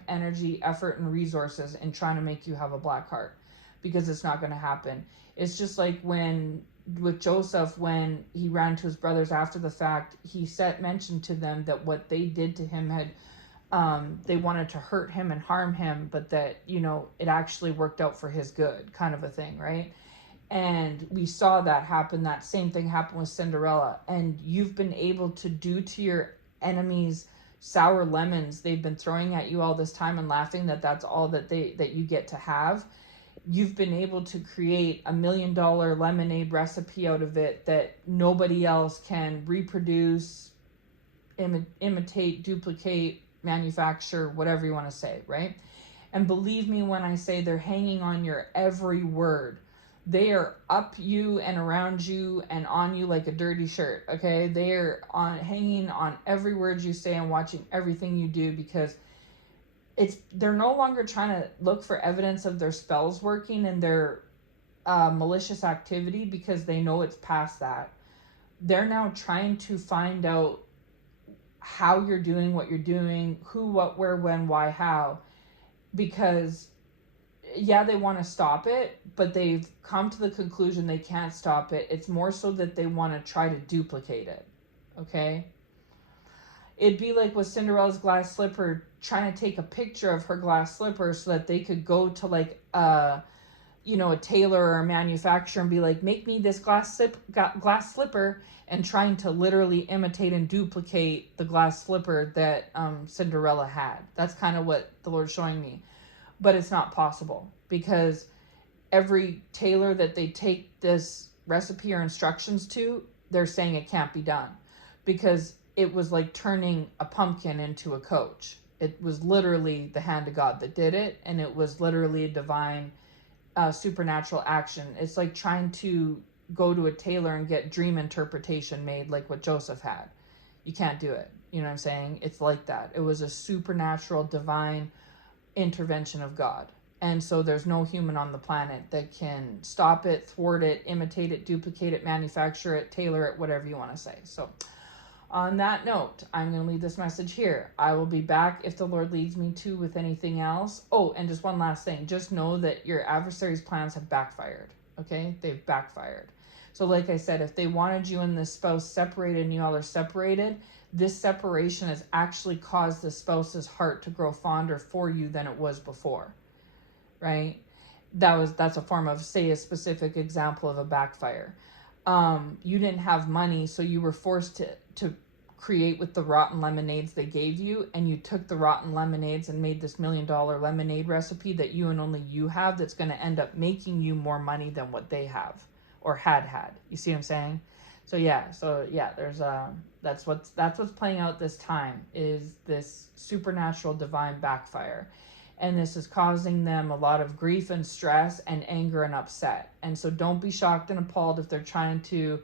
energy, effort, and resources in trying to make you have a black heart, because it's not going to happen. It's just like with Joseph, when he ran to his brothers after the fact, he mentioned to them that what they did to him had, they wanted to hurt him and harm him, but that, it actually worked out for his good, kind of a thing, right? And we saw that happen. That same thing happened with Cinderella. And you've been able to do to your enemies sour lemons they've been throwing at you all this time and laughing that's all that you get to have. You've been able to create $1 million lemonade recipe out of it that nobody else can reproduce, imitate, duplicate, manufacture, whatever you want to say, right? And believe me when I say they're hanging on your every word. They are up you and around you and on you like a dirty shirt, okay? They are hanging on every word you say and watching everything you do, because they're no longer trying to look for evidence of their spells working and their malicious activity, because they know it's past that. They're now trying to find out how you're doing what you're doing, who, what, where, when, why, how, because yeah, they want to stop it, but they've come to the conclusion they can't stop it. It's more so that they want to try to duplicate it, okay? It'd be like with Cinderella's glass slipper, trying to take a picture of her glass slipper so that they could go to like a tailor or a manufacturer and be like, make me this glass slipper, and trying to literally imitate and duplicate the glass slipper that Cinderella had. That's kind of what the Lord's showing me. But it's not possible, because every tailor that they take this recipe or instructions to, they're saying it can't be done, because it was like turning a pumpkin into a coach. It was literally the hand of God that did it, and it was literally a divine, supernatural action. It's like trying to go to a tailor and get dream interpretation made like what Joseph had. You can't do it. You know what I'm saying? It's like that. It was a supernatural, divine intervention of God. And so there's no human on the planet that can stop it, thwart it, imitate it, duplicate it, manufacture it, tailor it, whatever you want to say. So on that note, I'm going to leave this message here. I will be back if the Lord leads me to with anything else. Oh, and just one last thing. Just know that your adversaries' plans have backfired. Okay? They've backfired. So like I said, if they wanted you and this spouse separated and you all are separated, this separation has actually caused the spouse's heart to grow fonder for you than it was before, right? That's a form of, say, a specific example of a backfire. You didn't have money, so you were forced to create with the rotten lemonades they gave you, and you took the rotten lemonades and made this $1 million lemonade recipe that you and only you have, that's going to end up making you more money than what they have or had. You see what I'm saying? So yeah, there's that's what's playing out this time, is this supernatural divine backfire. And this is causing them a lot of grief and stress and anger and upset. And so don't be shocked and appalled if they're trying to,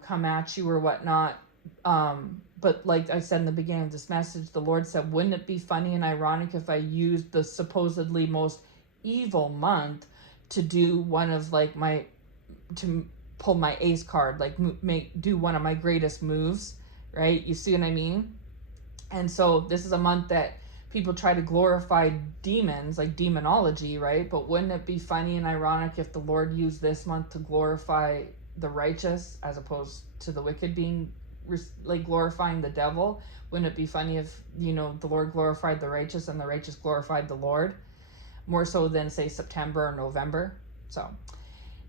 come at you or whatnot. But like I said in the beginning of this message, the Lord said, wouldn't it be funny and ironic if I used the supposedly most evil month to do one of like to pull my ace card, like do one of my greatest moves, right? You see what I mean? And so this is a month that people try to glorify demons, like demonology, right? But wouldn't it be funny and ironic if the Lord used this month to glorify the righteous as opposed to the wicked being like glorifying the devil? Wouldn't it be funny if, the Lord glorified the righteous and the righteous glorified the Lord? More so than, say, September or November. So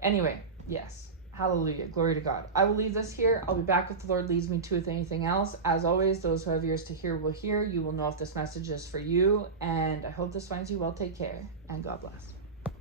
anyway, yes. Hallelujah. Glory to God. I will leave this here. I'll be back if the Lord leads me to with anything else. As always, those who have ears to hear will hear. You will know if this message is for you. And I hope this finds you well. Take care and God bless.